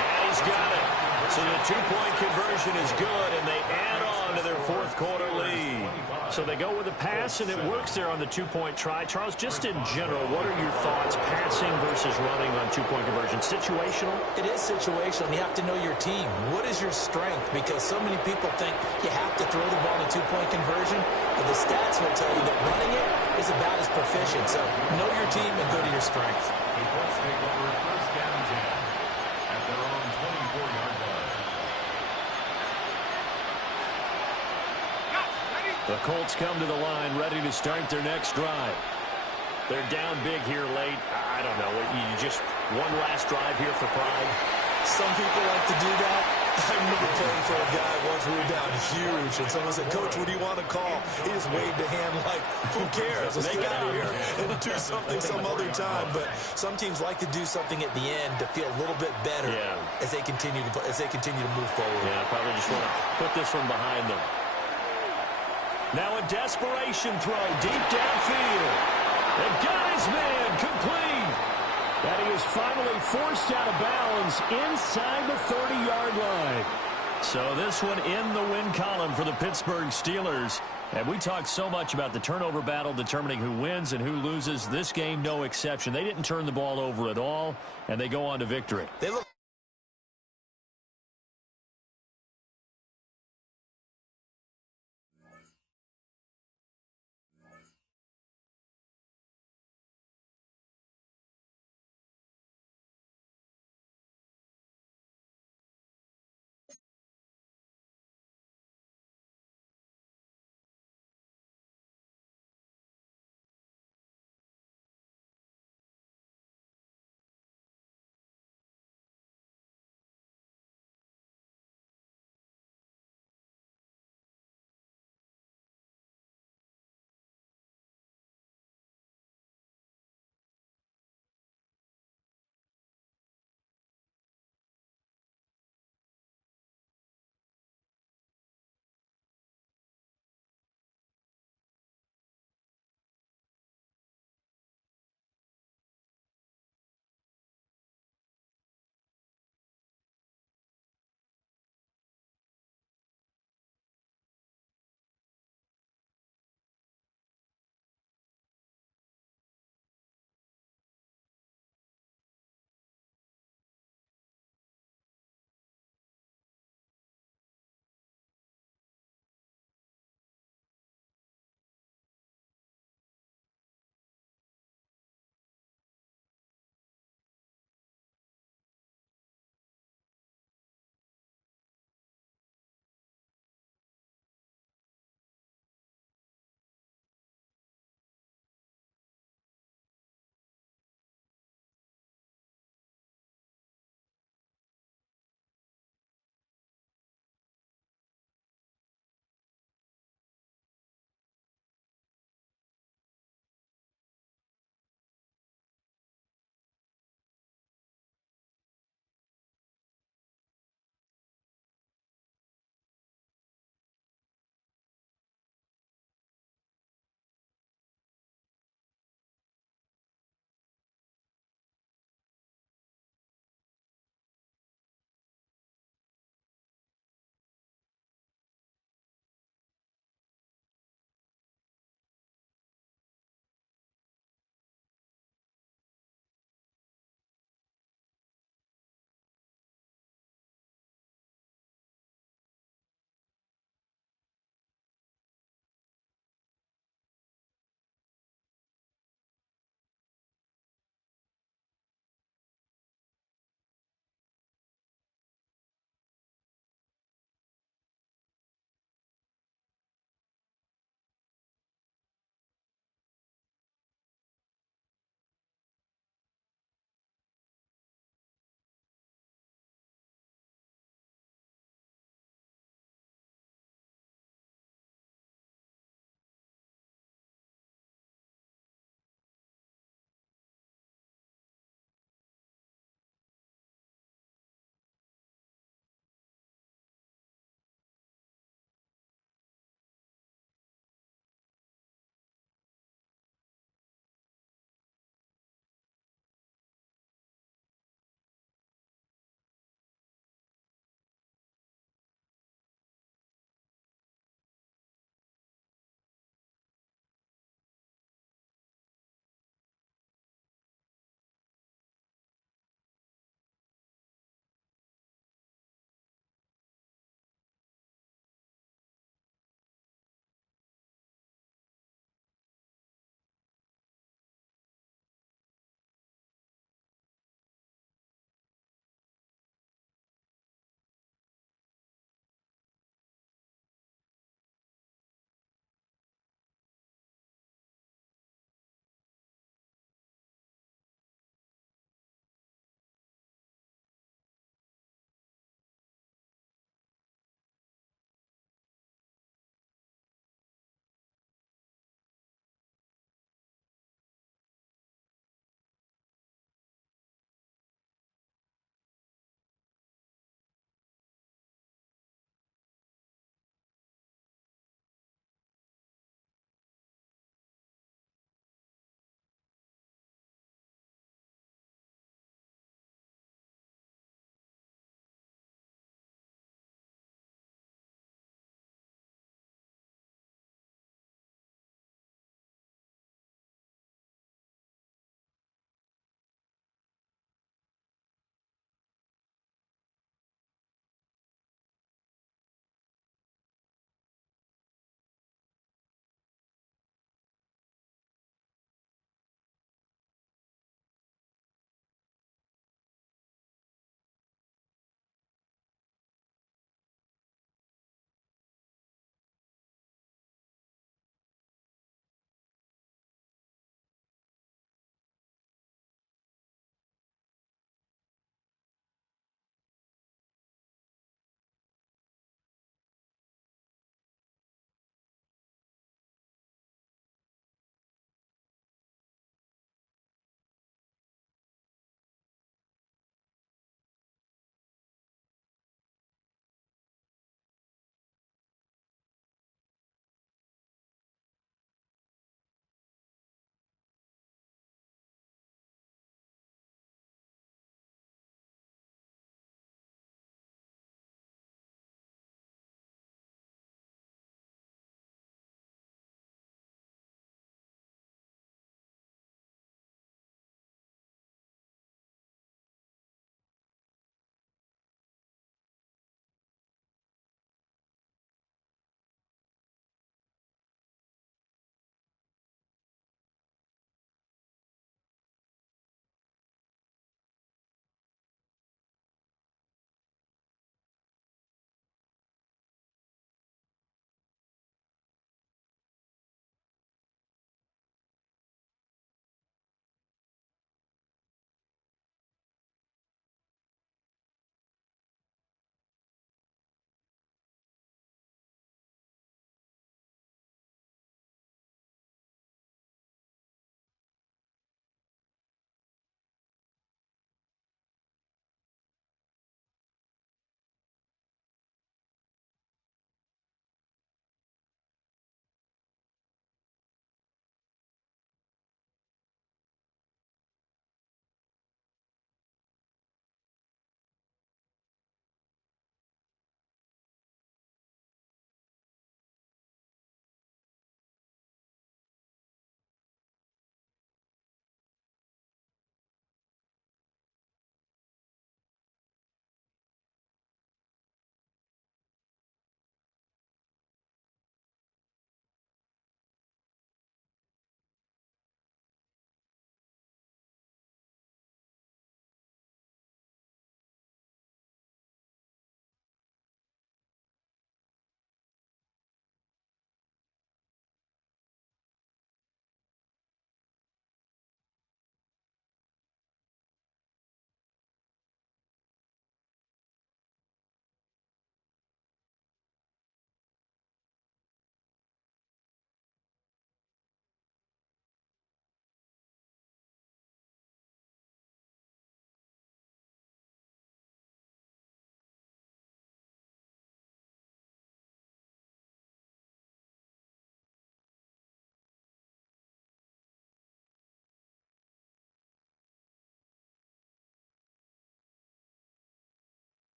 And he's got it. So the 2-point conversion is good, and they add on to their fourth-quarter lead. So they go with a pass, and it works there on the 2-point try. Charles, just in general, what are your thoughts passing versus running on 2-point conversion? Situational? It is situational. You have to know your team. What is your strength? Because so many people think you have to throw the ball in a 2-point conversion, but the stats will tell you that running it is about as proficient. So know your team and go to your strength. The Colts take over first down 10 at their own 24-yard line. The Colts come to the line ready to start their next drive. They're down big here late. I don't know. You just one last drive here for pride. Some people like to do that. I remember playing for a guy once we were down huge, and someone said, "Coach, what do you want to call?" He just waved a hand like, "Who cares? Let's get out of here and do something some other time." But some teams like to do something at the end to feel a little bit better as they continue to move forward. Yeah, probably just want to put this one behind them. Now a desperation throw deep downfield. And got his man complete. And he is finally forced out of bounds inside the 30-yard line. So this one in the win column for the Pittsburgh Steelers. And we talked so much about the turnover battle determining who wins and who loses. This game, no exception. They didn't turn the ball over at all, and they go on to victory. They look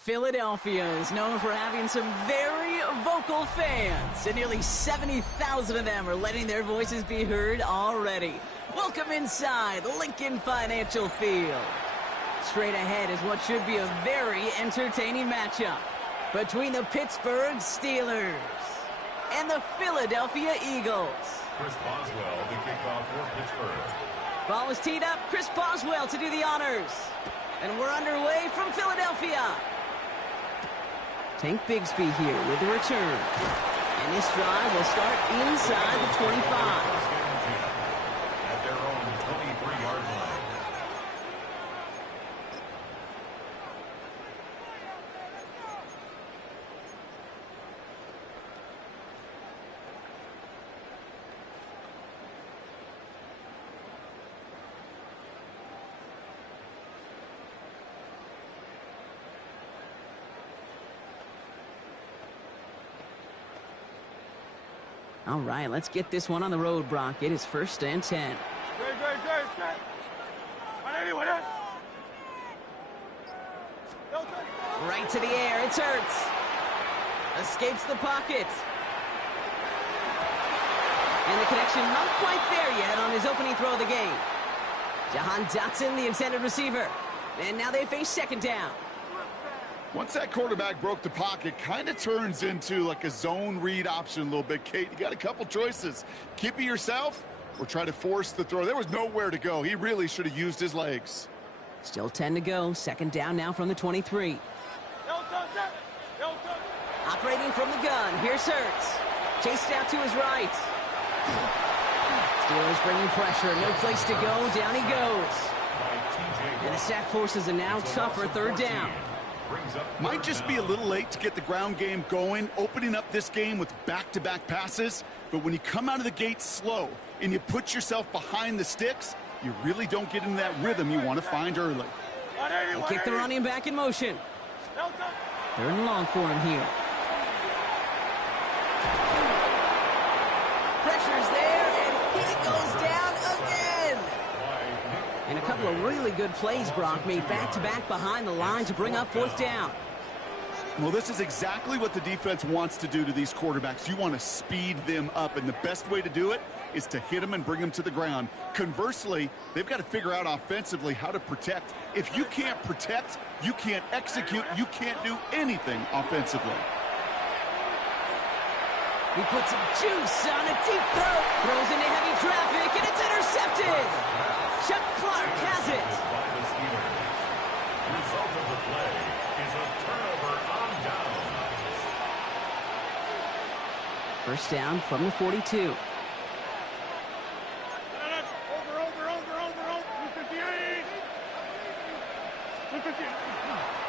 Philadelphia is known for having some very vocal fans, and nearly 70,000 of them are letting their voices be heard already. Welcome inside Lincoln Financial Field. Straight ahead is what should be a very entertaining matchup between the Pittsburgh Steelers and the Philadelphia Eagles. Chris Boswell, the kickoff for Pittsburgh. Ball is teed up. Chris Boswell to do the honors. And we're underway from Philadelphia. Tank Bigsby here with the return. And this drive will start inside the 25. At their own 23-yard line. All right, let's get this one on the road, Brock. It is 1st and 10. Right to the air. It's Hurts. Escapes the pocket. And the connection not quite there yet on his opening throw of the game. Jahan Dotson, the intended receiver. And now they face 2nd down. Once that quarterback broke the pocket, kind of turns into like a zone read option a little bit. Kate, you got a couple choices. Keep it yourself or try to force the throw. There was nowhere to go. He really should have used his legs. Still 10 to go. 2nd down now from the 23. Operating from the gun. Here's Hurts. Chased out to his right. Steelers bringing pressure. No place to go. Down he goes. And the sack forces a now tougher 3rd down. Might just be a little late to get the ground game going, opening up this game with back-to-back passes. But when you come out of the gate slow and you put yourself behind the sticks, you really don't get into that rhythm you want to find early. They kick the running back in motion. 3rd and long for him here. Pressure's there, and he goes down again. And a couple of really good plays, Brock, made back-to-back behind the line to bring up 4th down. Well, this is exactly what the defense wants to do to these quarterbacks. You want to speed them up, and the best way to do it is to hit them and bring them to the ground. Conversely, they've got to figure out offensively how to protect. If you can't protect, you can't execute, you can't do anything offensively. He puts some juice on a deep throw. Throws into heavy traffic, and it's intercepted. Chuck Clark has it. The result of the play is a turnover on down. 1st down from the 42.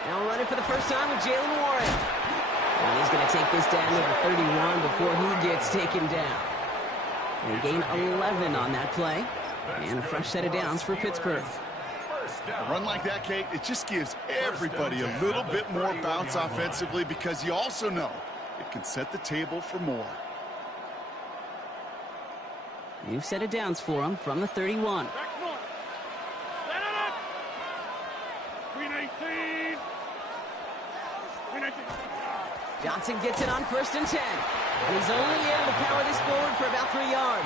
Now running for the first time with Jalen Warren. And he's going to take this down to the 31 before he gets taken down. They gain 11 on that play. And a fresh set of downs for Pittsburgh. A run like that, Kate, it just gives everybody a little bit more bounce offensively because you also know it can set the table for more. New set of downs for him from the 31. Johnson gets it on 1st and 10. And he's only able to power this forward for about 3 yards.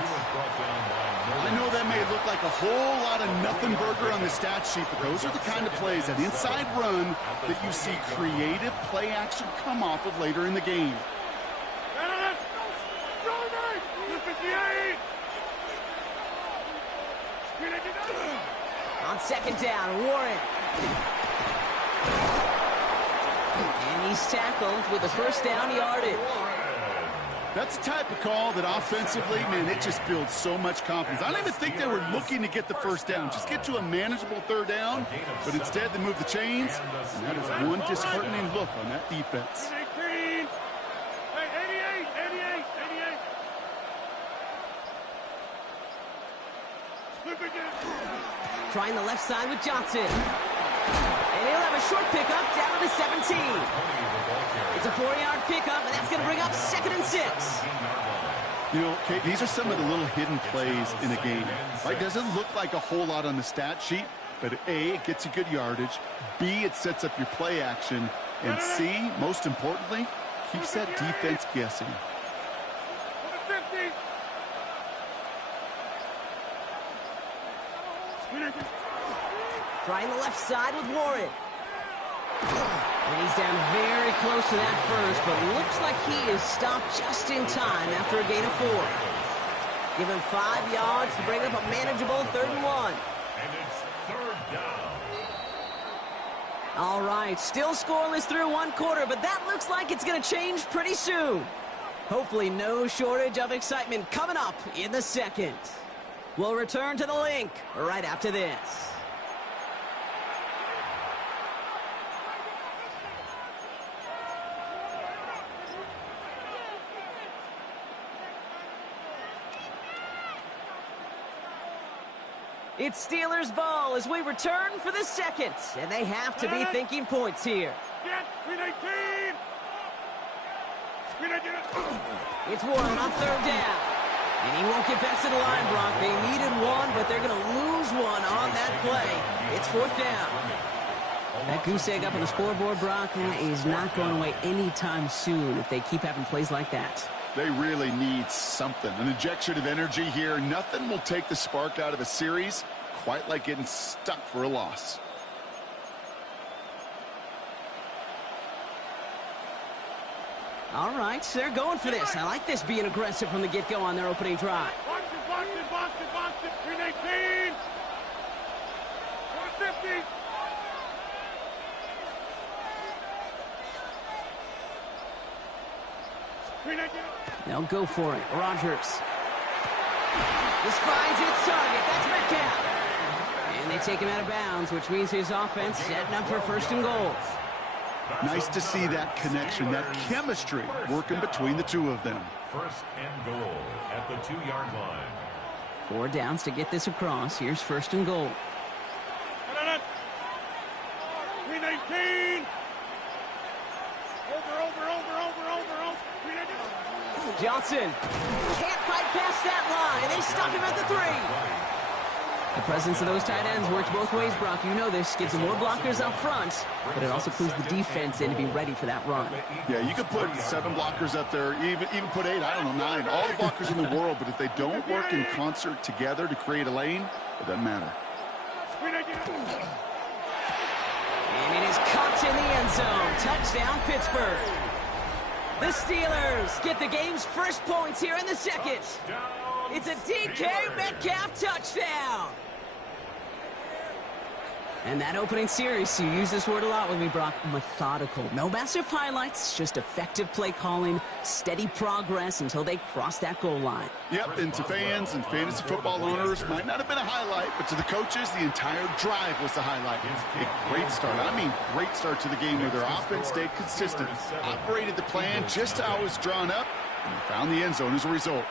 I know that may look like a whole lot of nothing burger on the stat sheet, but those are the kind of plays, that inside run, that you see creative play action come off of later in the game. On 2nd down, Warren. And he's tackled with the 1st down yardage. That's the type of call that offensively, man, it just builds so much confidence. I don't even think they were looking to get the 1st down. Just get to a manageable 3rd down, but instead they move the chains, and that is one disheartening look on that defense. Trying the left side with Johnson. And he'll have a short pickup down to the 17. It's a 4-yard pickup, and that's going to bring up 2nd and 6. You know, Kate, these are some of the little hidden plays in a game. Right? Doesn't look like a whole lot on the stat sheet, but A, it gets you good yardage. B, it sets up your play action. And C, most importantly, keeps that defense guessing. Trying the left side with Warren. And he's down very close to that first, but looks like he is stopped just in time after a gain of 4. Give him 5 yards to bring up a manageable 3rd and 1. And it's 3rd down. All right, still scoreless through 1 quarter, but that looks like it's going to change pretty soon. Hopefully no shortage of excitement coming up in the 2nd. We'll return to the link right after this. It's Steelers ball as we return for the 2nd, and they have to be thinking points here. It's Warren on 3rd down. And he won't get back to the line, Brock. They needed 1, but they're going to lose 1 on that play. It's 4th down. That goose egg up on the scoreboard, Brock, that is not going away anytime soon if they keep having plays like that. They really need something, an injection of energy here. Nothing will take the spark out of a series quite like getting stuck for a loss. All right, they're going for this. I like this being aggressive from the get-go on their opening drive. Box it. 318. 450. They'll go for it. Rodgers. This finds its target. That's Metcalf. And they take him out of bounds, which means his offense setting up for 1st and goal. Nice to see that connection, that chemistry working between the two of them. 1st and goal at the 2-yard line. 4 downs to get this across. Here's 1st and goal. 319. Over. Johnson can't fight past that line. They stop him at the 3. The presence of those tight ends works both ways, Brock. You know this. Gives them more blockers up front, but it also clues the defense in to be ready for that run. Yeah, you could put 7 blockers up there, even put 8, I don't know, 9. All the blockers in the world, but if they don't work in concert together to create a lane, it doesn't matter. And it is caught in the end zone. Touchdown, Pittsburgh. The Steelers get the game's first points here in the 2nd. It's a DK Metcalf touchdown. And that opening series, you use this word a lot with me, Brock, methodical. No massive highlights, just effective play calling, steady progress until they cross that goal line. Yep, and to fans and fantasy football owners, might not have been a highlight, but to the coaches, the entire drive was the highlight. A great start. I mean, great start to the game where their offense stayed consistent, operated the plan just how it was drawn up, and found the end zone as a result.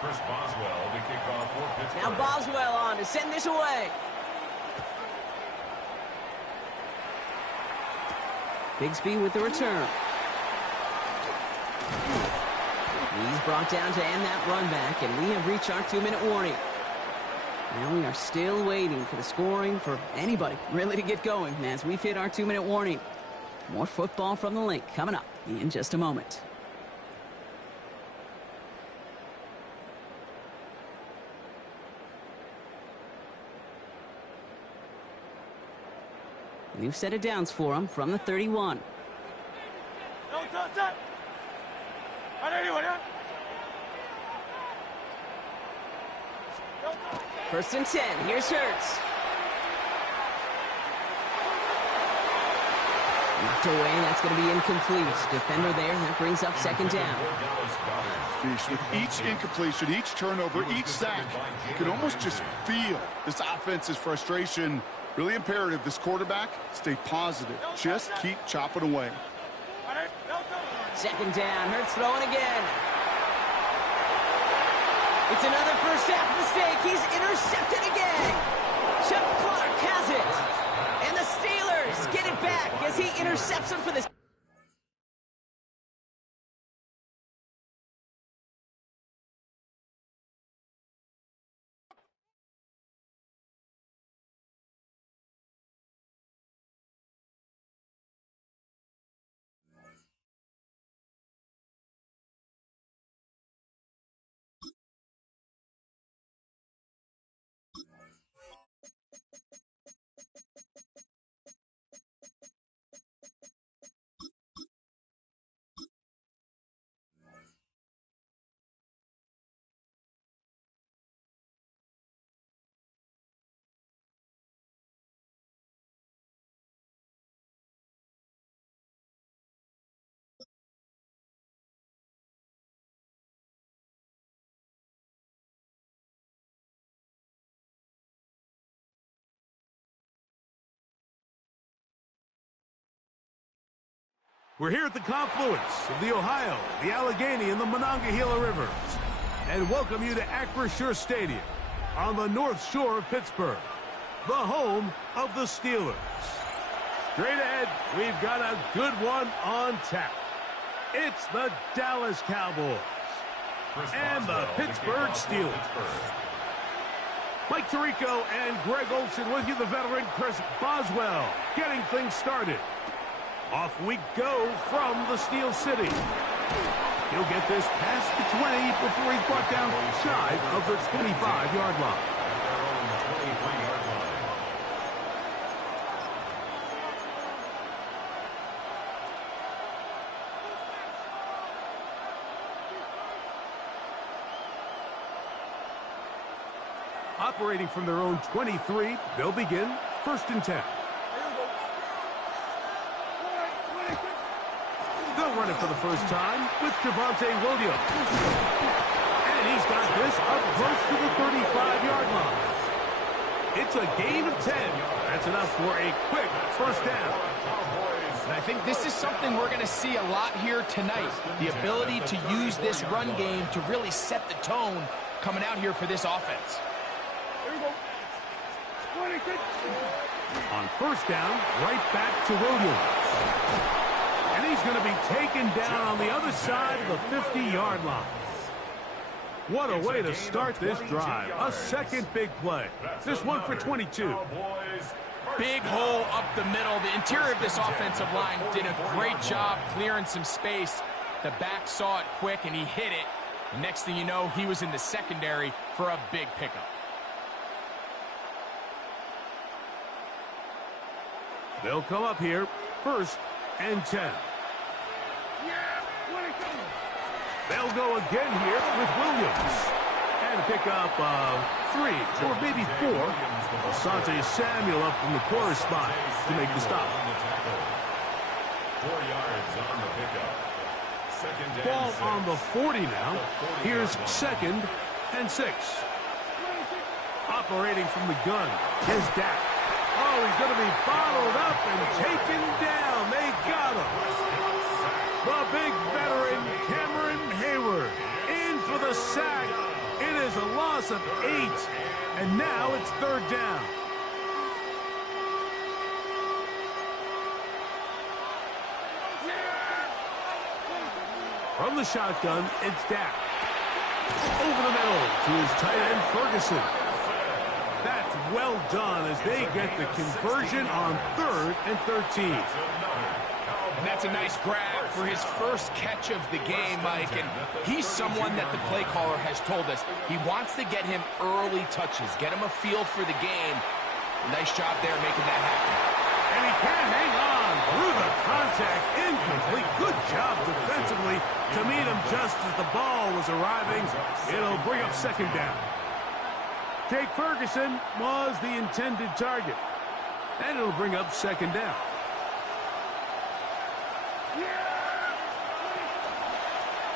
Chris Boswell to kick off for Pittsburgh. Now Boswell on to send this away. Bigsby with the return. He's brought down to end that run back, and we have reached our 2-minute warning. Now we are still waiting for the scoring for anybody really to get going as we've hit our 2-minute warning. More football from the link coming up in just a moment. New set of downs for him from the 31. First and 10. Here's Hurts. Knocked away. That's going to be incomplete. Defender there. That brings up 2nd down. With each incompletion, each turnover, each sack, you can almost just feel this offense's frustration. Really imperative, this quarterback, stay positive. Just keep chopping away. 2nd down. Hurts throwing again. It's another first half mistake. He's intercepted again. Chuck Clark has it. And the Steelers get it back as he intercepts him for the We're here at the confluence of the Ohio, the Allegheny, and the Monongahela Rivers, and welcome you to Acrisure Stadium on the North Shore of Pittsburgh, the home of the Steelers. Straight ahead, we've got a good one on tap. It's the Dallas Cowboys and the Pittsburgh Steelers. Mike Tirico and Greg Olsen with you, the veteran Chris Boswell, getting things started. Off we go from the Steel City. He'll get this past the 20 before he's brought down shy of the 25-yard line. Operating from their own 23, they'll begin 1st and 10. They'll run it for the first time with Javonte Williams. And he's got this up close to the 35-yard line. It's a gain of 10. That's enough for a quick first down. And I think this is something we're going to see a lot here tonight. The ability to use this run game to really set the tone coming out here for this offense. On first down, right back to Williams. And he's going to be taken down on the other side of the 50-yard line. What a way to start this drive. A second big play. This one for 22. Big hole up the middle. The interior of this offensive line did a great job clearing some space. The back saw it quick, and he hit it. The next thing you know, he was in the secondary for a big pickup. They'll come up here, 1st and 10. They'll go again here with Williams. And pick up 3 or maybe 4. Asante Samuel up from the corner spot to make the stop. 4 yards on the pickup. Ball on the 40 now. Here's 2nd and 6. Operating from the gun is Dak. Oh, he's going to be bottled up and taken down. They got him. The big veteran, Cameron Hayward, in for the sack. It is a loss of 8, and now it's 3rd down. From the shotgun, it's Dak. Over the middle to his tight end, Ferguson. That's well done as they get the conversion on 3rd and 13. And that's a nice grab for his first catch of the game, Mike. And he's someone that the play caller has told us he wants to get him early touches, get him a feel for the game. Nice job there making that happen. And he can't hang on through the contact. Incomplete. Good job defensively to meet him just as the ball was arriving. It'll bring up 2nd down. Jake Ferguson was the intended target. And it'll bring up 2nd down.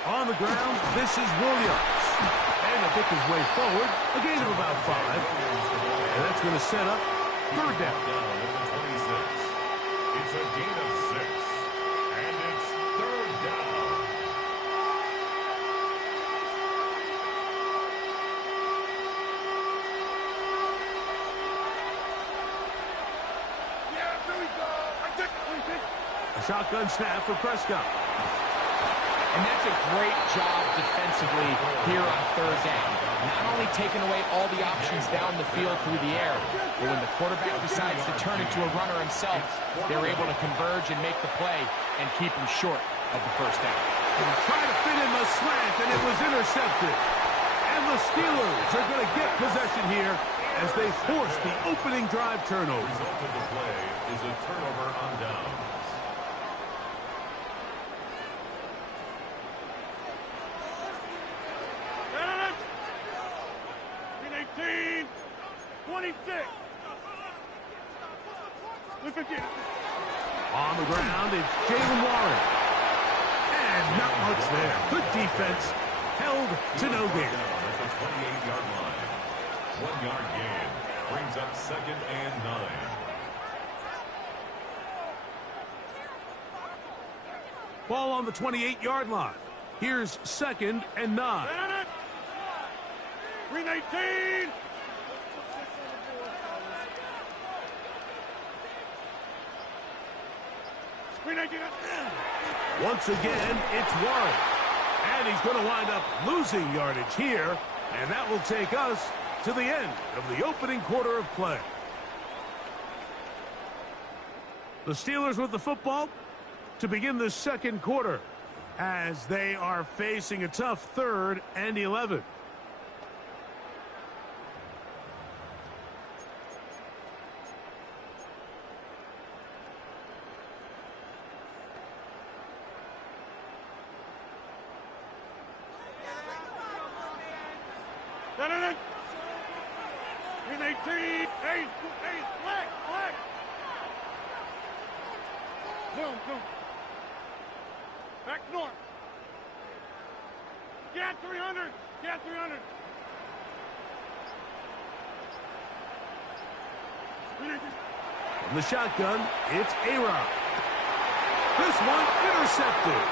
On the ground, this is Williams. And he'll pick his way forward. A gain of about 5. And that's going to set up 3rd down. It's a gain of 6. And it's 3rd down. A shotgun snap for Prescott. And that's a great job defensively here on 3rd down. Not only taking away all the options down the field through the air, but when the quarterback decides to turn into a runner himself, they're able to converge and make the play and keep him short of the 1st down. And try to fit in the slant, and it was intercepted. And the Steelers are going to get possession here as they force the opening drive turnover. The result of the play is a turnover on downs. On the ground, it's Jalen Warren. And not much there. Good defense. Held to no gain. At the 28-yard line. 1-yard gain. Brings up 2nd and 9. Ball on the 28-yard line. Here's 2nd and 9. Green 18. Green 18. Once again, it's Warren. And he's going to wind up losing yardage here. And that will take us to the end of the opening quarter of play. The Steelers with the football to begin the second quarter as they are facing a tough 3rd and 11. Green 18. Hey, flag. Go. Back north. Get 300. From the shotgun, it's A-Rod. This one intercepted.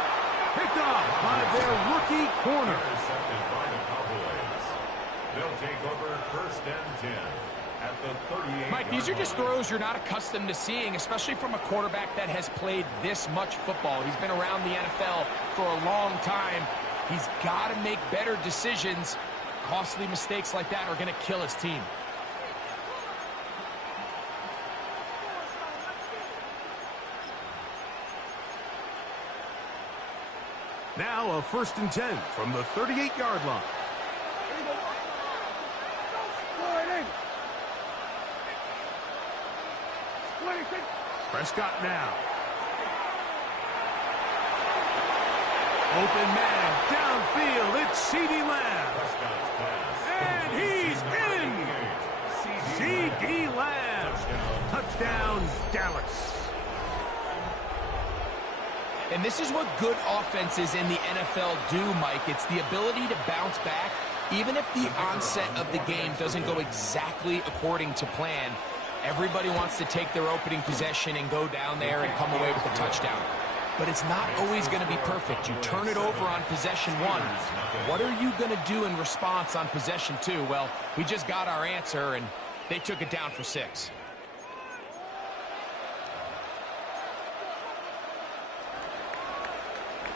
Picked off by their rookie corner. Intercepted by the Cowboys. They'll take over 1st and 10 at the 38. Mike, these are just throws you're not accustomed to seeing, especially from a quarterback that has played this much football. He's been around the NFL for a long time. He's got to make better decisions. Costly mistakes like that are going to kill his team. Now a 1st and 10 from the 38-yard line. Prescott now. Open man, downfield, it's CeeDee Lamb. And he's in! CeeDee Lamb. Touchdown, Dallas. And this is what good offenses in the NFL do, Mike. It's the ability to bounce back, even if the onset of the game doesn't go exactly according to plan. Everybody wants to take their opening possession and go down there and come away with a touchdown. But it's not always going to be perfect. You turn it over on possession 1. What are you going to do in response on possession 2? Well, we just got our answer, and they took it down for 6.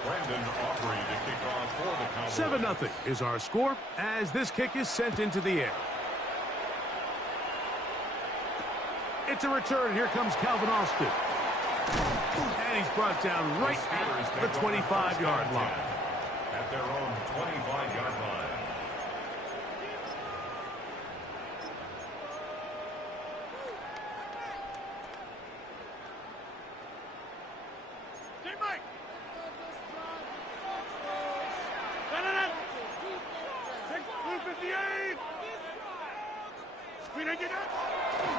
Brandon Aubrey to kick off for the Cowboys. 7-0 is our score as this kick is sent into the air. It's a return. Here comes Calvin Austin. And he's brought down right at the 25-yard line. At their own 25-yard line.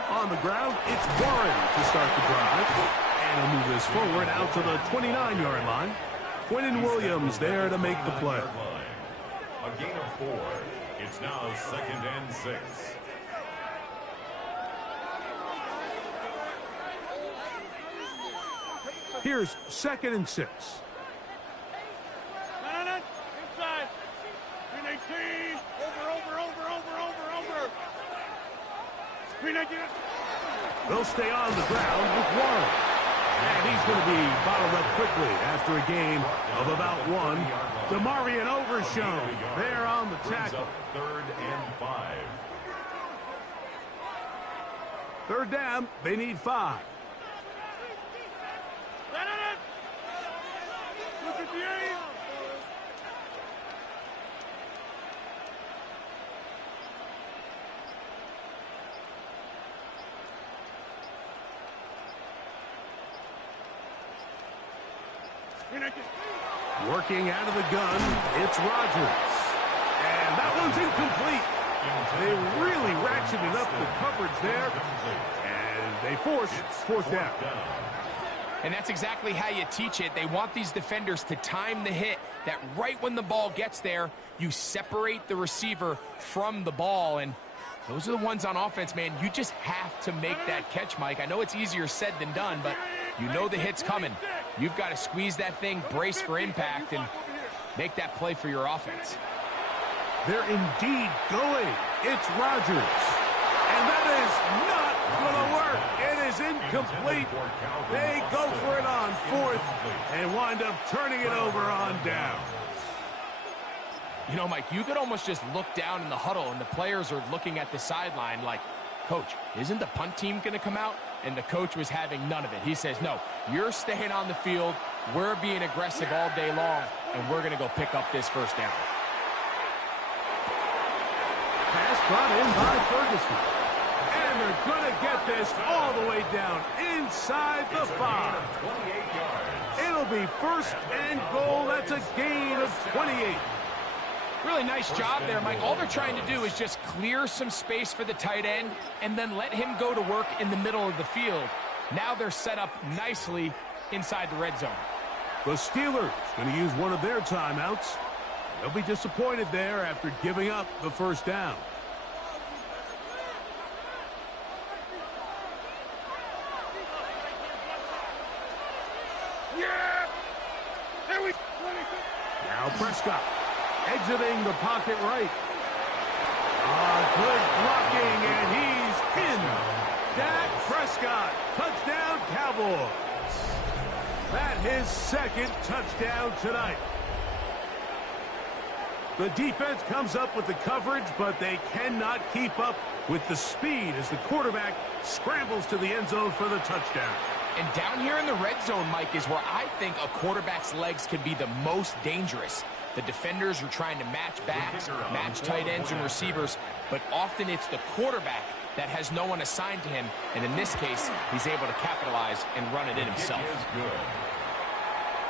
On the ground, it's Warren to start the drive. And he'll move this forward out to the 29-yard line. Quentin Williams there to make the play. A gain of 4. It's now 2nd and 6. Here's 2nd and 6. Inside. Green 18. Over. Green 18. They'll stay on the ground with Warren. And he's going to be bottled up quickly after a gain of about 1. DeMarvion Overshown there on the tackle. 3rd and 5. 3rd down, they need 5. Working out of the gun, it's Rodgers. And that one's incomplete. They really ratcheted up the coverage there. And they force 4th down. And that's exactly how you teach it. They want these defenders to time the hit, that right when the ball gets there, you separate the receiver from the ball. And those are the ones on offense, man. You just have to make that catch, Mike. I know it's easier said than done, but you know the hit's coming. You've got to squeeze that thing, brace for impact, and make that play for your offense. They're indeed going. It's Rodgers. And that is not going to work. It is incomplete. They go for it on fourth and wind up turning it over on down. You know, Mike, you could almost just look down in the huddle, and the players are looking at the sideline like, Coach, isn't the punt team going to come out? And the coach was having none of it. He says, no, you're staying on the field. We're being aggressive all day long, and we're going to go pick up this first down. Pass brought in by Ferguson. And they're going to get this all the way down inside the 5. It'll be first and goal. That's a gain of 28. Really nice job there, Mike. All they're trying to do is just clear some space for the tight end and then let him go to work in the middle of the field. Now they're set up nicely inside the red zone. The Steelers going to use one of their timeouts. They'll be disappointed there after giving up the first down. Now Prescott exiting the pocket right. Good blocking, and he's in. Dak Prescott, touchdown Cowboys. That his second touchdown tonight. The defense comes up with the coverage, but they cannot keep up with the speed as the quarterback scrambles to the end zone for the touchdown. And down here in the red zone, Mike, is where I think a quarterback's legs can be the most dangerous. The defenders are trying to match backs, match tight ends and receivers, but often it's the quarterback that has no one assigned to him, and in this case, he's able to capitalize and run it in himself. Is good.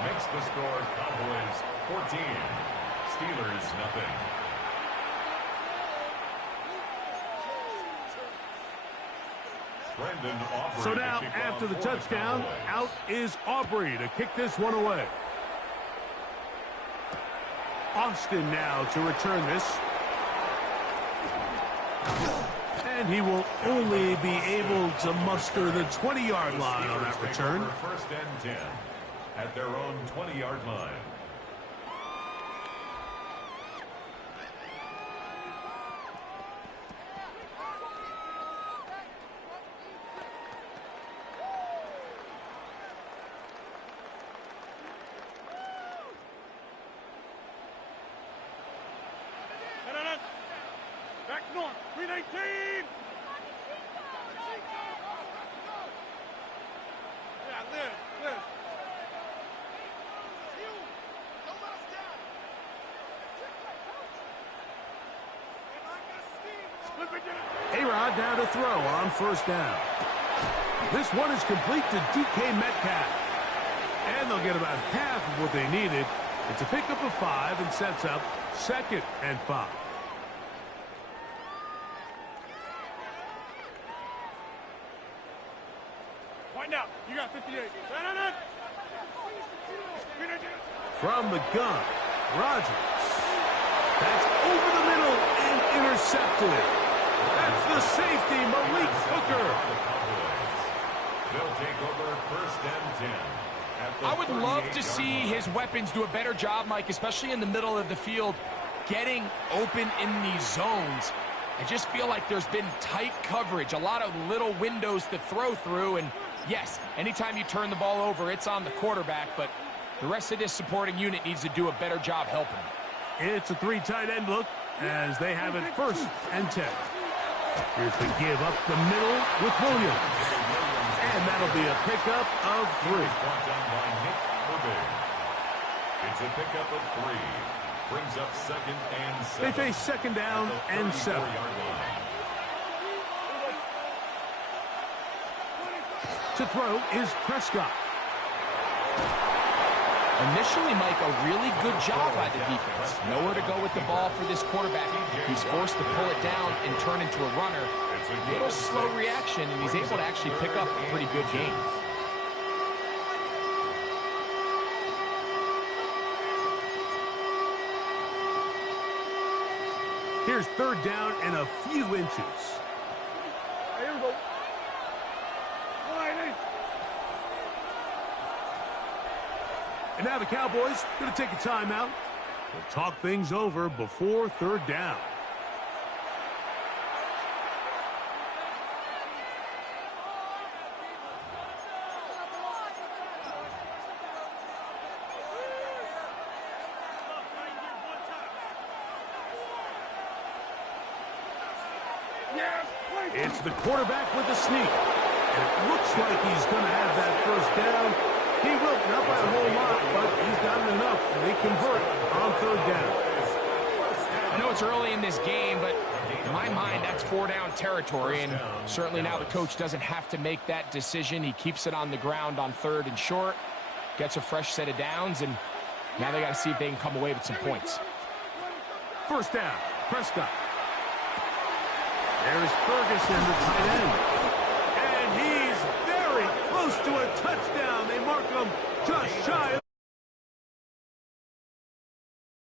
Makes the score Cowboys 14, Steelers nothing. So now, after the touchdown, out is Aubrey to kick this one away. Austin now to return this. And he will only be able to muster the 20-yard line on that return. First and 10 at their own 20-yard line. Back north, 319. Yeah, live. Don't let us down. A-Rod now to throw on first down. This one is complete to DK Metcalf. And they'll get about half of what they needed. It's a pickup of 5 and sets up 2nd and 5. Find out. You got 58. From the gun, Rodgers. That's over the middle and intercepted. That's the safety, Malik Hooker. They'll take over first and 10. I would love to see his weapons do a better job, Mike, especially in the middle of the field, getting open in these zones. I just feel like there's been tight coverage, a lot of little windows to throw through, and yes, anytime you turn the ball over, it's on the quarterback, but the rest of this supporting unit needs to do a better job helping him. It's a 3 tight end look as they have it first and 10. Here's the give up the middle with Williams. And that'll be a pickup of 3. It's a pickup of 3. Brings up 2nd and 7. They face 2nd down and 7. To throw is Prescott. Initially, Mike, a really good job by the defense. Nowhere to go with the ball for this quarterback. He's forced to pull it down and turn into a runner. A little slow reaction, and he's able to actually pick up a pretty good game. Here's 3rd down and a few inches. Here we go. 180. And now the Cowboys going to take a timeout. We'll talk things over before third down. It's the quarterback with the sneak. And it looks like he's going to have that first down. He will, not by a whole lot, but he's gotten enough. And they convert on third down. I know it's early in this game, but in my mind, that's 4-down territory. And certainly now the coach doesn't have to make that decision. He keeps it on the ground on 3rd and short, gets a fresh set of downs, and now they got to see if they can come away with some points. First down, Prescott. There's Ferguson, the tight end. And he's very close to a touchdown.